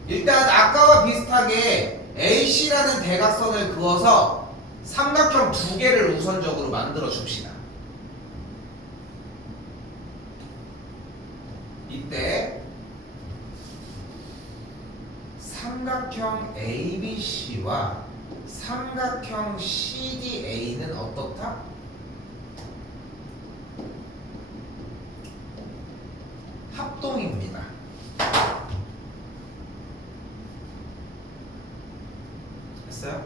일단 아까와 비슷하게 AC라는 대각선을 그어서 삼각형 2개를 우선적으로 만들어 줍시다. 이때 삼각형 ABC와 삼각형 CDA는 어떻다? 합동입니다. 했어요?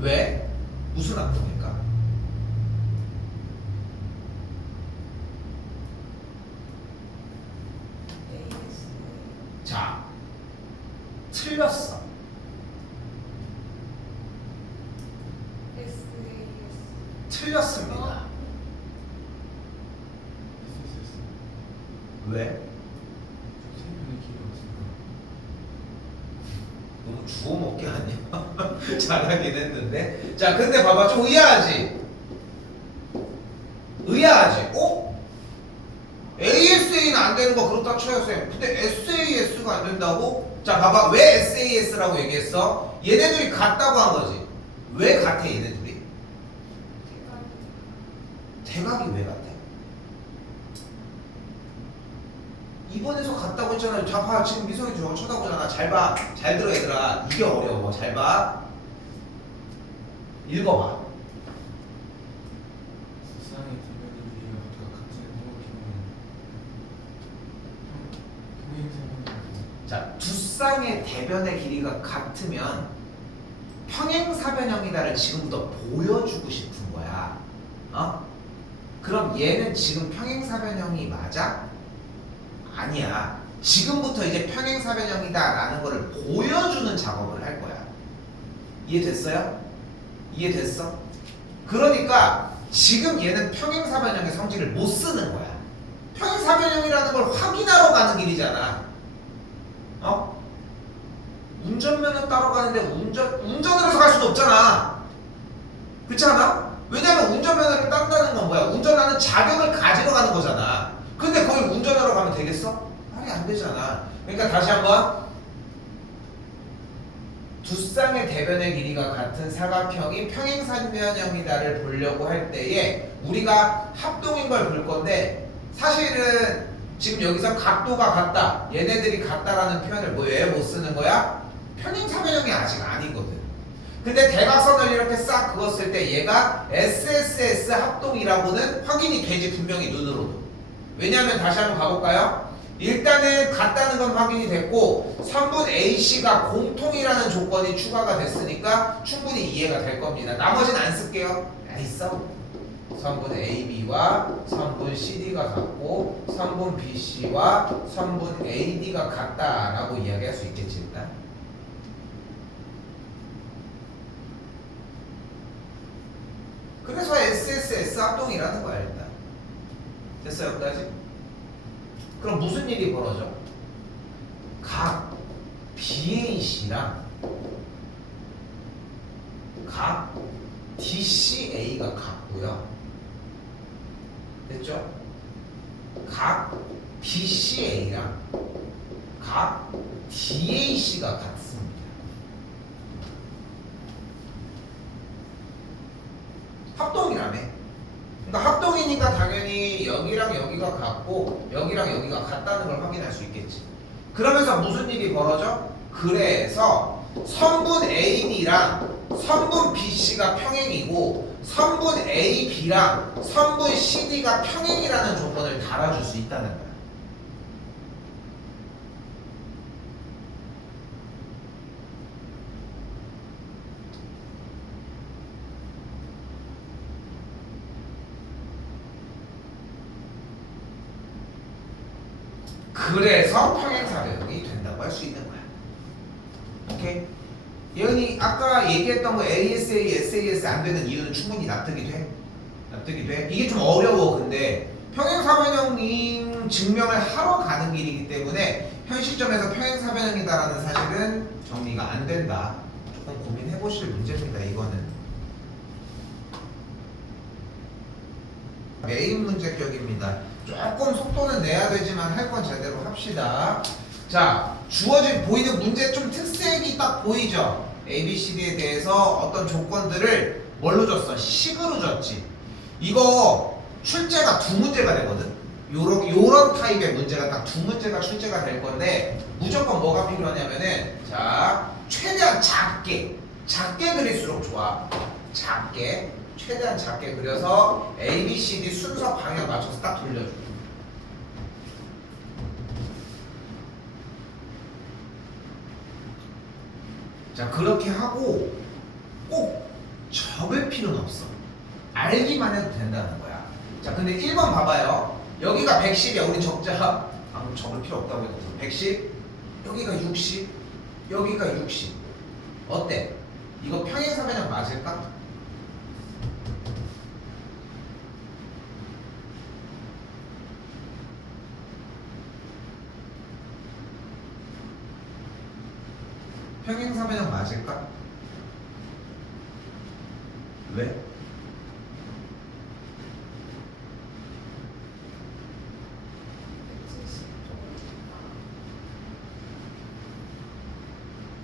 왜? 무슨 합동일까? 자, 틀렸어. 틀렸습니다. 왜? 생명의 길이 없으니까 너무 주워 먹기 아니야? 잘하긴 했는데. 자, 근데 봐봐. 좀 의아하지? 의아하지? ASA는 안 되는 거 그렇다 쳐요, 쌤. 근데 SAS가 안 된다고? 자, 봐봐. 왜 SAS라고 얘기했어? 얘네들이 같다고 한 거지. 왜 같아, 얘네들이? 대각이 왜 같아? 이번에서 같다고 했잖아요. 자, 봐. 지금 미성이 저거 쳐다보잖아. 잘 봐. 잘 들어, 얘들아. 이게 어려워. 잘 봐. 읽어봐. 세상의 대변의 길이가 각각 같은 평행사변형이다. 자, 두 쌍의 대변의 길이가 같으면 평행사변형이다를 지금부터 보여주고 싶은 거야. 그럼 얘는 지금 평행사변형이 맞아? 아니야. 지금부터 이제 평행사변형이다라는 거를 보여주는 작업을 할 거야. 이해됐어요? 이해됐어? 그러니까 지금 얘는 평행사변형의 성질을 못 쓰는 거야. 평행사변형이라는 걸 확인하러 가는 길이잖아. 운전면허 따러 가는데 운전을 해서 갈 수도 없잖아. 그렇지 않아? 왜냐면 운전면허를 딴다는 건 뭐야? 운전하는 자격을 가지러 가는 거잖아. 근데 거기 운전하러 가면 되겠어? 말이 안 되잖아. 그러니까 다시 한번 두 쌍의 대변의 길이가 같은 사각형이 평행사변형이다를 보려고 할 때에 우리가 합동인 걸 볼 건데 사실은 지금 여기서 각도가 같다, 얘네들이 같다라는 표현을 왜 못 쓰는 거야? 평행사변형이 아직 아니거든. 근데 대각선을 이렇게 싹 그었을 때 얘가 SSS 합동이라고는 확인이 되지, 분명히 눈으로도. 왜냐하면 다시 한번 가볼까요? 일단은 같다는 건 확인이 됐고 3분 AC가 공통이라는 조건이 추가가 됐으니까 충분히 이해가 될 겁니다. 나머지는 안 쓸게요. 있어. 선분 AB와 선분 CD가 같고 선분 BC와 선분 AD가 같다라고 이야기할 수 있겠지 일단. 그래서 SSS 합동이라는 거야 일단. 됐어요 여기까지? 그럼 무슨 일이 벌어져? 각 BAC랑 각 DCA가 같고요. 됐죠? 각 BCA랑 각 DAC가 같습니다. 합동이라며. 그러니까 합동이니까 당연히 여기랑 여기가 같고 여기랑 여기가 같다는 걸 확인할 수 있겠지. 그러면서 무슨 일이 벌어져? 그래서 선분 AD랑 선분 BC가 평행이고 선분 AB랑 선분 CD가 평행이라는 조건을 달아줄 수 있다는 거야. 그래서 평행사변이 된다고 할 수 있는 거야. 오케이? 예은이 아까 얘기했던 거 ASA, SAS 안 되는 이유는 충분히 납득이 돼? 납득이 돼? 이게 좀 어려워. 근데 평행사변형 증명을 하러 가는 길이기 때문에 현 시점에서 평행사변형이다라는 사실은 정리가 안 된다. 조금 고민해 보실 문제입니다. 이거는 메인 문제격입니다. 조금 속도는 내야 되지만 할 건 제대로 합시다. 자, 주어진 보이는 문제 좀 특색이 딱 보이죠? A, B, C, D에 대해서 어떤 조건들을 뭘로 줬어? 식으로 줬지. 이거 출제가 두 문제가 되거든. 요런 타입의 문제가 딱 두 문제가 출제가 될 건데 무조건 뭐가 필요하냐면은 자, 최대한 작게 그릴수록 좋아. 작게 최대한 작게 그려서 A, B, C, D 순서 방향 맞춰서 딱 돌려줘. 자, 그렇게 하고 꼭 적을 필요는 없어. 알기만 해도 된다는 거야. 자, 근데 1번 봐봐요. 여기가 110이야. 우리 적자. 그럼 적을 필요 없다고 했어. 110, 여기가 60, 여기가 60. 어때? 이거 평행사변형 맞을까? 평행사변형 맞을까? 왜?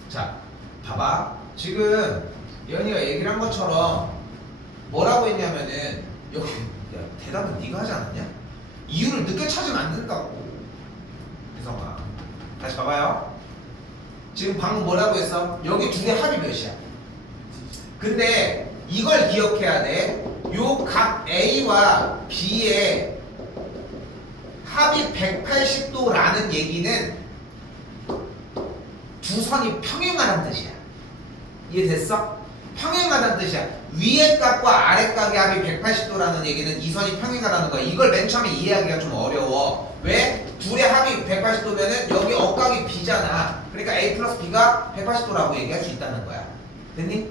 자, 봐봐. 지금 연희가 얘기를 한 것처럼 뭐라고 했냐면은 여기 야, 대답은 네가 하지 않았냐? 이유를 늦게 찾으면 안 된다고. 혜성아, 다시 봐봐요. 지금 방금 뭐라고 했어? 여기 두 개 합이 몇이야? 근데 이걸 기억해야 돼. 요 각 A와 B의 합이 180도라는 얘기는 두 선이 평행하다는 뜻이야. 이해됐어? 평행하다는 뜻이야. 위에 각과 아래 각의 합이 180도라는 얘기는 이 선이 평행하다는 거야. 이걸 맨 처음에 이해하기가 좀 어려워. 왜? 둘의 합이 180도면은 여기 억각이 B잖아. 그러니까 A 플러스 B가 180도라고 얘기할 수 있다는 거야. 됐니?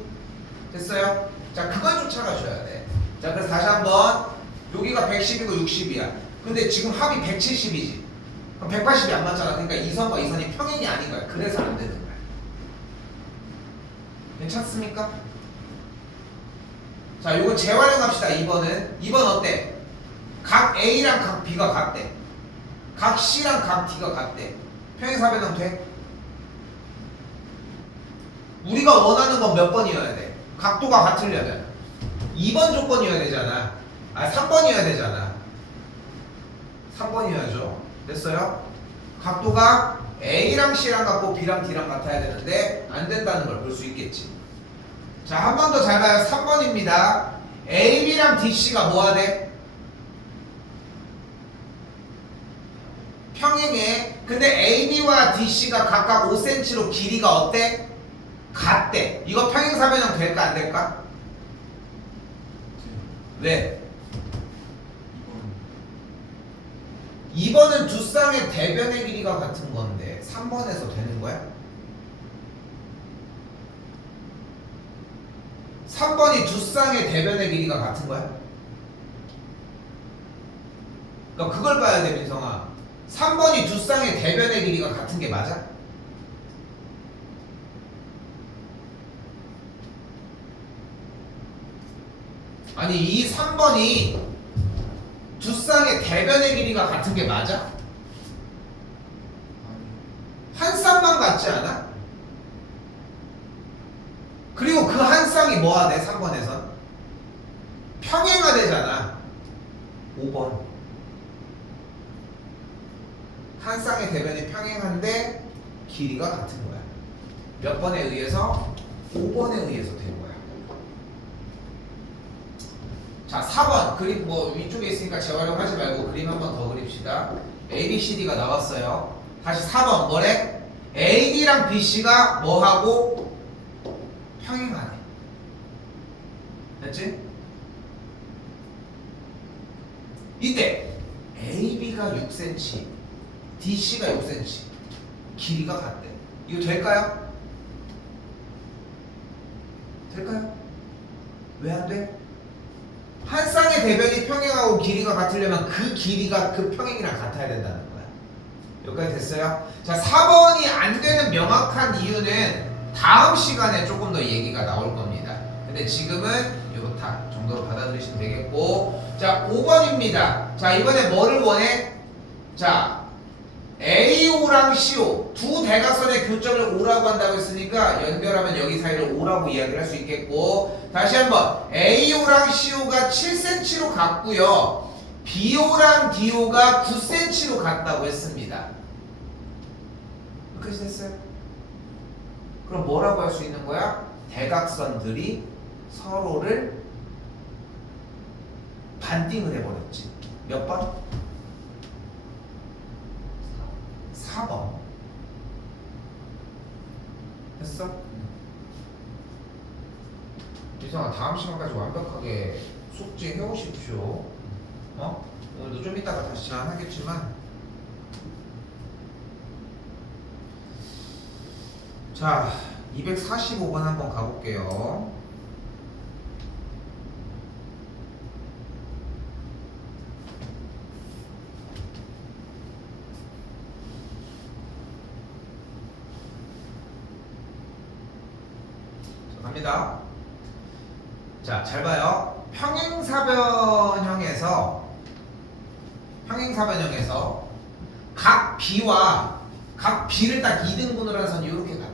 됐어요? 자, 그걸 쫓아가셔야 돼. 자, 그래서 다시 한번 여기가 110이고 60이야. 근데 지금 합이 170이지. 그럼 180이 안 맞잖아. 그러니까 이 선과 이 선이 평행이 아닌 거야. 그래서 안 되는 거야. 괜찮습니까? 자, 요거 재활용합시다. 2번은 2번 어때? 각 A랑 각 B가 같대. 각 C랑 각 D가 같대. 평행사변형 돼? 우리가 원하는 건 몇 번이어야 돼? 각도가 같으려면 2번 조건이어야 되잖아. 3번이어야 되잖아. 3번이어야죠. 됐어요? 각도가 A랑 C랑 같고 B랑 D랑 같아야 되는데 안 된다는 걸 볼 수 있겠지. 자, 한 번 더 잘 봐요. 3번입니다. AB랑 DC가 뭐가 돼? 평행해. 근데 AB와 DC가 각각 5cm로 길이가 어때? 같대. 이거 평행사변형 될까 안 될까? 왜? 2번은 두 쌍의 대변의 길이가 같은 건데 3번에서 되는 거야? 3번이 두 쌍의 대변의 길이가 같은 거야? 그러니까 그걸 봐야 돼, 민성아. 3번이 두 쌍의 대변의 길이가 같은 게 맞아? 아니 이 3번이 두 쌍의 대변의 길이가 같은 게 맞아? 아니. 한 쌍만 같지 않아? 그리고 그 한 쌍이 뭐가 돼? 3번에선 평행화 되잖아. 5번 한 쌍의 대변이 평행한데 길이가 같은 거야. 몇 번에 의해서? 5번에 의해서 된 거야. 자, 4번 그림 뭐 위쪽에 있으니까 재활용하지 말고 그림 한 번 더 그립시다. A, B, C, D가 나왔어요. 다시 4번 뭐래? A, D랑 B, C가 뭐하고? 평행하네. 됐지? 이때 A, B가 6cm, D, C가 6cm, 길이가 같대. 이거 될까요? 될까요? 왜 안 돼? 한 쌍의 대변이 평행하고 길이가 같으려면 그 길이가 그 평행이랑 같아야 된다는 거야. 여기까지 됐어요? 자, 4번이 안 되는 명확한 이유는 다음 시간에 조금 더 얘기가 나올 겁니다. 근데 지금은 요렇다 정도로 받아들이시면 되겠고, 자, 5번입니다. 자, 이번에 뭐를 원해? 자, AO랑 CO 두 대각선의 교점을 O라고 한다고 했으니까 연결하면 여기 사이를 O라고 이야기를 할 수 있겠고, 다시 한번 AO랑 CO가 7cm로 같고요, BO랑 DO가 9cm로 같다고 했습니다. 여기까지 됐어요? 그럼 뭐라고 할 수 있는 거야? 대각선들이 서로를 반띵을 해버렸지. 몇 번? 4번. 됐어? 유성아, 다음 시간까지 완벽하게 숙제 해오십시오. 어? 오늘도 좀 이따가 다시 제안하겠지만, 자, 245번 한번 가볼게요. 갑니다. 자, 잘 봐요. 평행사변형에서 각 B를 딱 2등분을 한 선이 이렇게 갔대.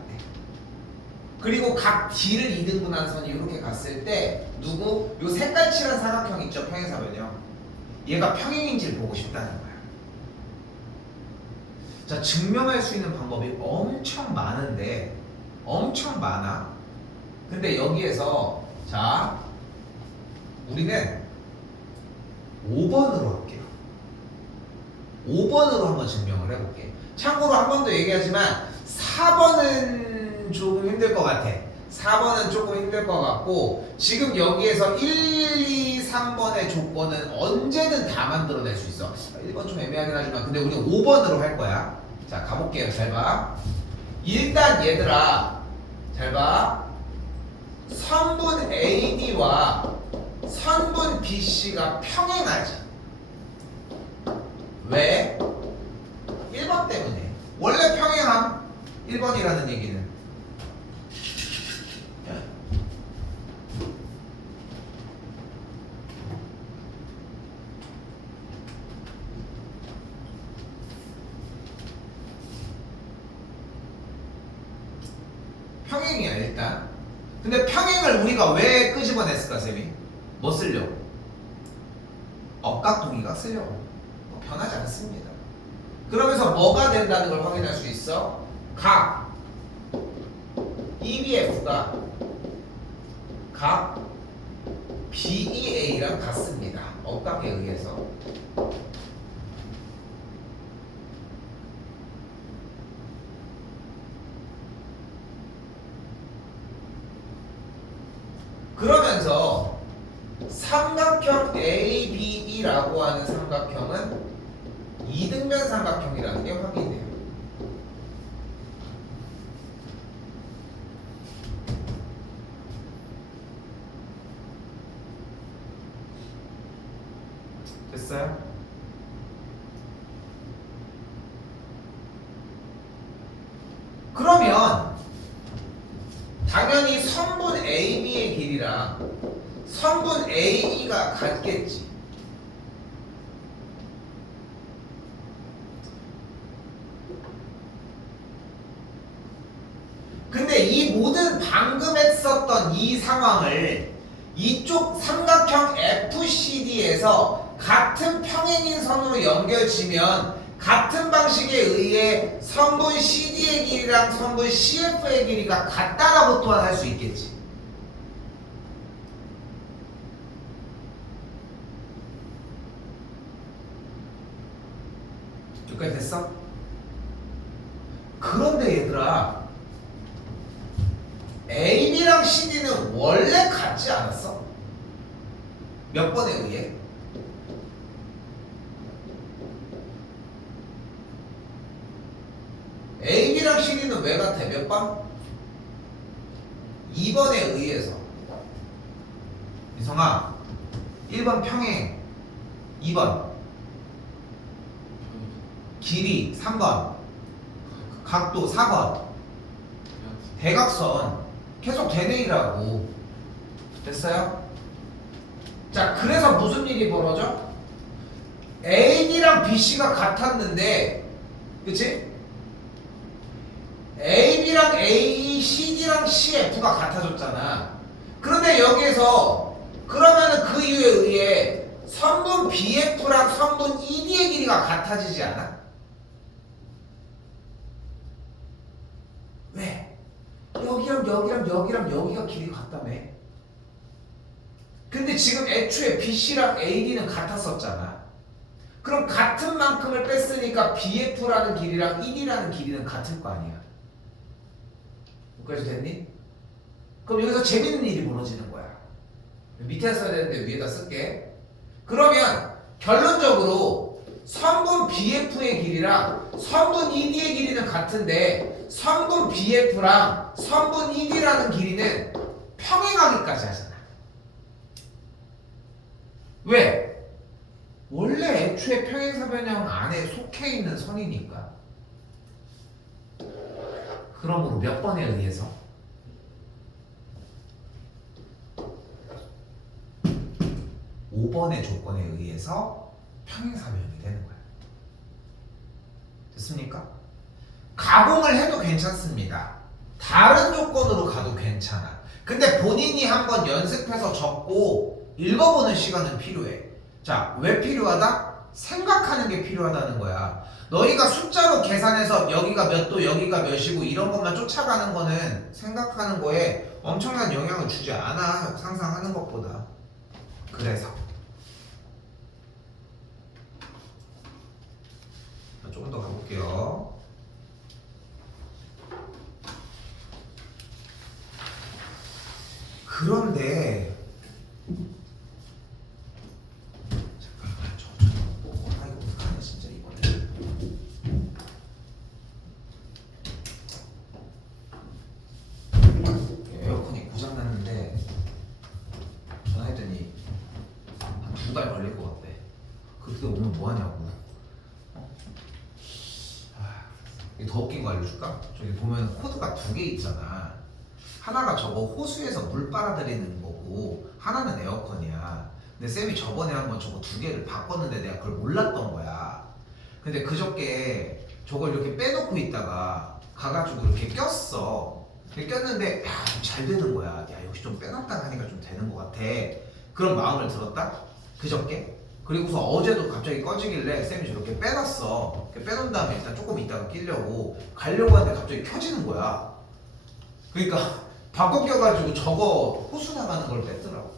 그리고 각 D를 2등분한 선이 이렇게 갔을 때 누구? 요 색깔 칠한 삼각형 있죠, 평행사변형. 얘가 평행인지를 보고 싶다는 거야. 자, 증명할 수 있는 방법이 엄청 많은데, 엄청 많아. 근데 여기에서 자, 우리는 5번으로 할게요. 5번으로 한번 증명을 해볼게. 참고로 한 번 더 얘기하지만 4번은 조금 힘들 것 같아. 4번은 조금 힘들 것 같고, 지금 여기에서 1, 2, 3번의 조건은 언제든 다 만들어낼 수 있어. 1번 좀 애매하긴 하지만 근데 우리는 5번으로 할 거야. 자, 가볼게요. 잘 봐. 일단 얘들아, 잘 봐. 선분 AD와 선분 BC가 평행하지. 왜? 1번 때문에. 원래 평행함 1번이라는 얘기는 평행이야 일단. 근데 평행을 우리가 왜 끄집어냈을까, 쌤이? 뭐 쓰려고? 억각동의각 쓰려고. 뭐 변하지 않습니다. 그러면서 뭐가 된다는 걸 확인할 수 있어? 각 EBF가 각 BEA랑 같습니다. 억각에 의해서. 그러면서 삼각형 ABE라고 하는 삼각형은 이등변 삼각형이라는 게 확인돼요. 됐어요? 그러면 당연히 선분 AB의 길이랑 선분 AE가 같겠지. 근데 이 모든 방금 했었던 이 상황을 이쪽 삼각형 FCD에서 같은 평행인 선으로 연결지면 같은 방식에 의해 선분 CD의 길이랑 선분 CF의 길이가 같다라고 또한 할 수 있겠지. 여기까지 됐어? 그런데 얘들아, AB랑 CD는 원래 같지 않았어? 몇 번에 의해? AB랑 CD는 왜 같아? 몇 번? 2번에 의해서. 이성아, 1번 평행, 2번 길이, 3번 각도, 4번 대각선. 계속 되네이라고. 됐어요? 자, 그래서 무슨 일이 벌어져? AB랑 BC가 같았는데, 그치? AB랑 AE, CD랑 CF가 같아졌잖아. 그런데 여기에서 그러면은 그 이유에 의해 선분 BF랑 선분 ED의 길이가 같아지지 않아? 왜? 여기랑 여기가 길이 같다며. 근데 지금 애초에 BC랑 AD는 같았었잖아. 그럼 같은 만큼을 뺐으니까 BF라는 길이랑 ED라는 길이는 같을 거 아니야. 여기까지 됐니? 그럼 여기서 재밌는 일이 벌어지는 거야. 밑에 써야 되는데 위에다 쓸게. 그러면 결론적으로 선분 BF의 길이랑 선분 ED의 길이는 같은데 선분 BF랑 선분 ED라는 길이는 평행하기까지 하잖아. 왜? 원래 애초에 평행사변형 안에 속해 있는 선이니까. 그러므로 몇 번에 의해서? 5번의 조건에 의해서 평행사변형이 되는 거야. 됐습니까? 가공을 해도 괜찮습니다. 다른 조건으로 가도 괜찮아. 근데 본인이 한번 연습해서 적고 읽어보는 시간은 필요해. 자, 왜 필요하다? 생각하는 게 필요하다는 거야. 너희가 숫자로 계산해서 여기가 몇 도, 여기가 몇이고 이런 것만 쫓아가는 거는 생각하는 거에 엄청난 영향을 주지 않아. 상상하는 것보다. 그래서 조금 더 가볼게요. 그런데 잠깐만 아 이거 어떡하냐 진짜 이번에. 에어컨이 고장났는데 전화했더니 한 2달 걸릴 것 같대. 그때 오면 뭐하냐고. 더 웃긴 거 알려줄까? 저기 보면 코드가 2개 있잖아. 하나가 저거 호수에서 물 빨아들이는 거고 하나는 에어컨이야. 근데 쌤이 저번에 한번 저거 2개를 바꿨는데 내가 그걸 몰랐던 거야. 근데 그저께 저걸 이렇게 빼놓고 있다가 가가지고 이렇게 꼈어. 꼈는데 야, 좀 잘 되는 거야. 야, 역시 좀 빼놨다 하니까 좀 되는 것 같아. 그런 마음을 들었다? 그저께? 그리고서 어제도 갑자기 꺼지길래 쌤이 저렇게 빼놨어. 빼놓은 다음에 일단 조금 있다가 끼려고 가려고 하는데 갑자기 켜지는 거야. 그러니까 바꿔 껴가지고 저거 호수 나가는 걸 뺐더라고.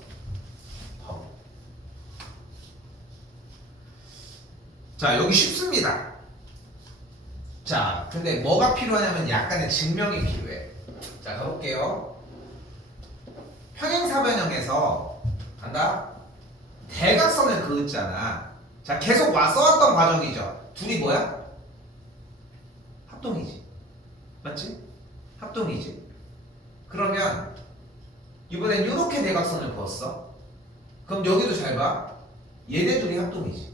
자, 여기 쉽습니다. 자, 근데 뭐가 필요하냐면 약간의 증명이 필요해. 자, 가볼게요. 평행사변형에서 간다. 대각선을 그었잖아. 자, 계속 써왔던 과정이죠. 둘이 뭐야? 합동이지. 맞지? 합동이지. 그러면 이번엔 이렇게 대각선을 그었어. 그럼 여기도 잘 봐. 얘네 둘이 합동이지.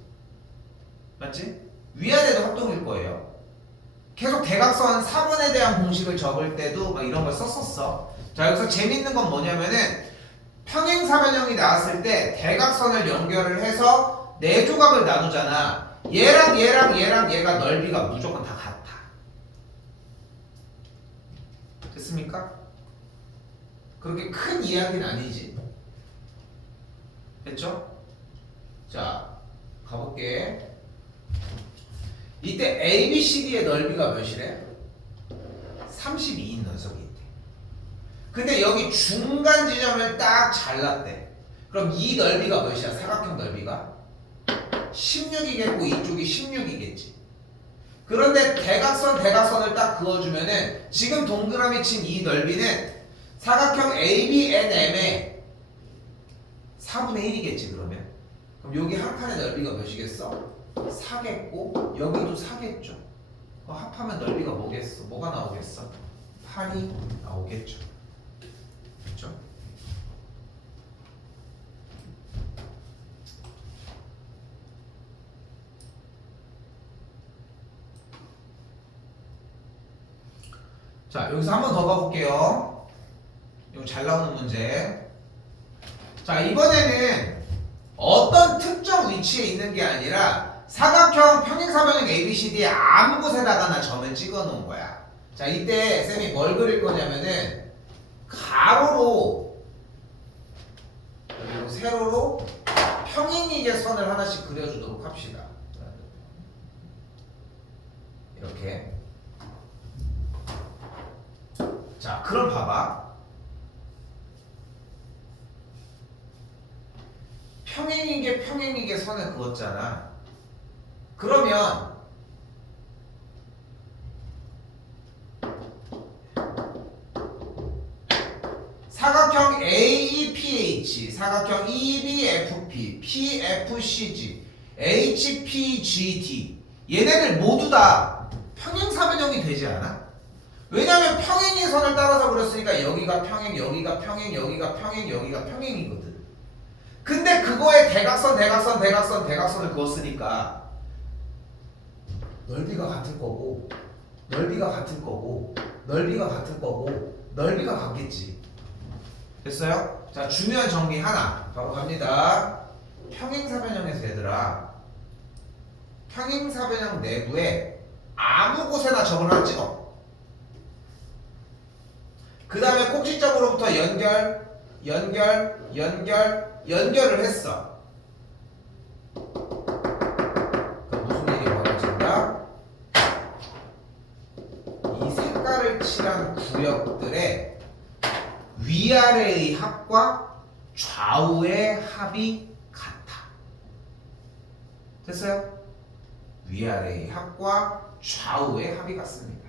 맞지? 위아래도 합동일 거예요. 계속 대각선 4번에 대한 공식을 적을 때도 막 이런 걸 썼었어. 자, 여기서 재밌는 건 뭐냐면은 평행사변형이 나왔을 때 대각선을 연결을 해서 네 조각을 나누잖아. 얘랑 얘랑 얘랑 얘가 넓이가 무조건 다 같아. 됐습니까? 그렇게 큰 이야기는 아니지. 됐죠? 자, 가볼게. 이때 ABCD의 넓이가 몇이래? 32인 녀석이 있대. 근데 여기 중간 지점을 딱 잘랐대. 그럼 이 넓이가 몇이야? 사각형 넓이가? 16이겠고 이쪽이 16이겠지. 그런데 대각선을 딱 그어주면은 지금 동그라미 친 이 넓이는 사각형 ABNM의 4분의 1이겠지. 그럼 여기 한 칸의 넓이가 몇이겠어? 4겠고 여기도 4겠죠. 합하면 넓이가 뭐겠어? 뭐가 나오겠어? 8이 나오겠죠. 그렇죠? 자, 여기서 한 번 더 가볼게요. 이거 잘 나오는 문제. 자, 이번에는 어떤 특정 위치에 있는 게 아니라 사각형 평행사변형 ABCD의 아무 곳에다가나 점을 찍어 놓은 거야. 자, 이때 쌤이 뭘 그릴 거냐면은 가로로 그리고 세로로 평행이게 선을 하나씩 그려주도록 합시다. 이렇게. 자, 그럼 봐봐. 평행이게 선을 그었잖아. 그러면 사각형 AEPH, 사각형 EBFP, PFCG, HPGD 얘네들 모두 다 평행사변형이 되지 않아? 왜냐하면 평행의 선을 따라서 그렸으니까 여기가 평행, 여기가 평행, 여기가 평행, 여기가 평행이거든. 근데 그거에 대각선을 그었으니까 넓이가 같을 거고 넓이가 같을 거고 넓이가 같을 거고 넓이가 같겠지. 됐어요? 자, 중요한 정리 하나 바로 갑니다. 평행사변형에서 얘들아 평행사변형 내부에 아무 곳에나 점을 하나 찍어. 그 다음에 꼭지점으로부터 연결을 했어. 그럼 무슨 일이 벌어진다? 이 색깔을 칠한 구역들의 위아래의 합과 좌우의 합이 같아. 됐어요? 위아래의 합과 좌우의 합이 같습니다.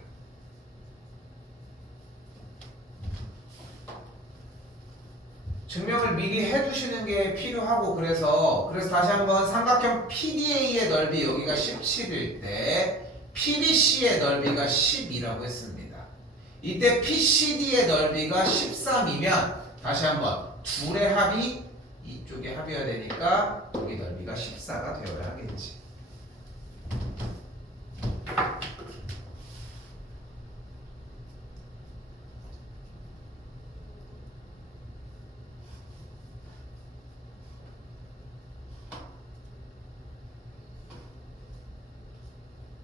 증명을 미리 해두시는 게 필요하고 그래서 다시 한번 삼각형 PDA의 넓이 여기가 17일 때 PBC의 넓이가 10이라고 했습니다. 이때 PCD의 넓이가 13이면 다시 한번 둘의 합이 이쪽에 합이어야 되니까 여기 넓이가 14가 되어야 하겠지.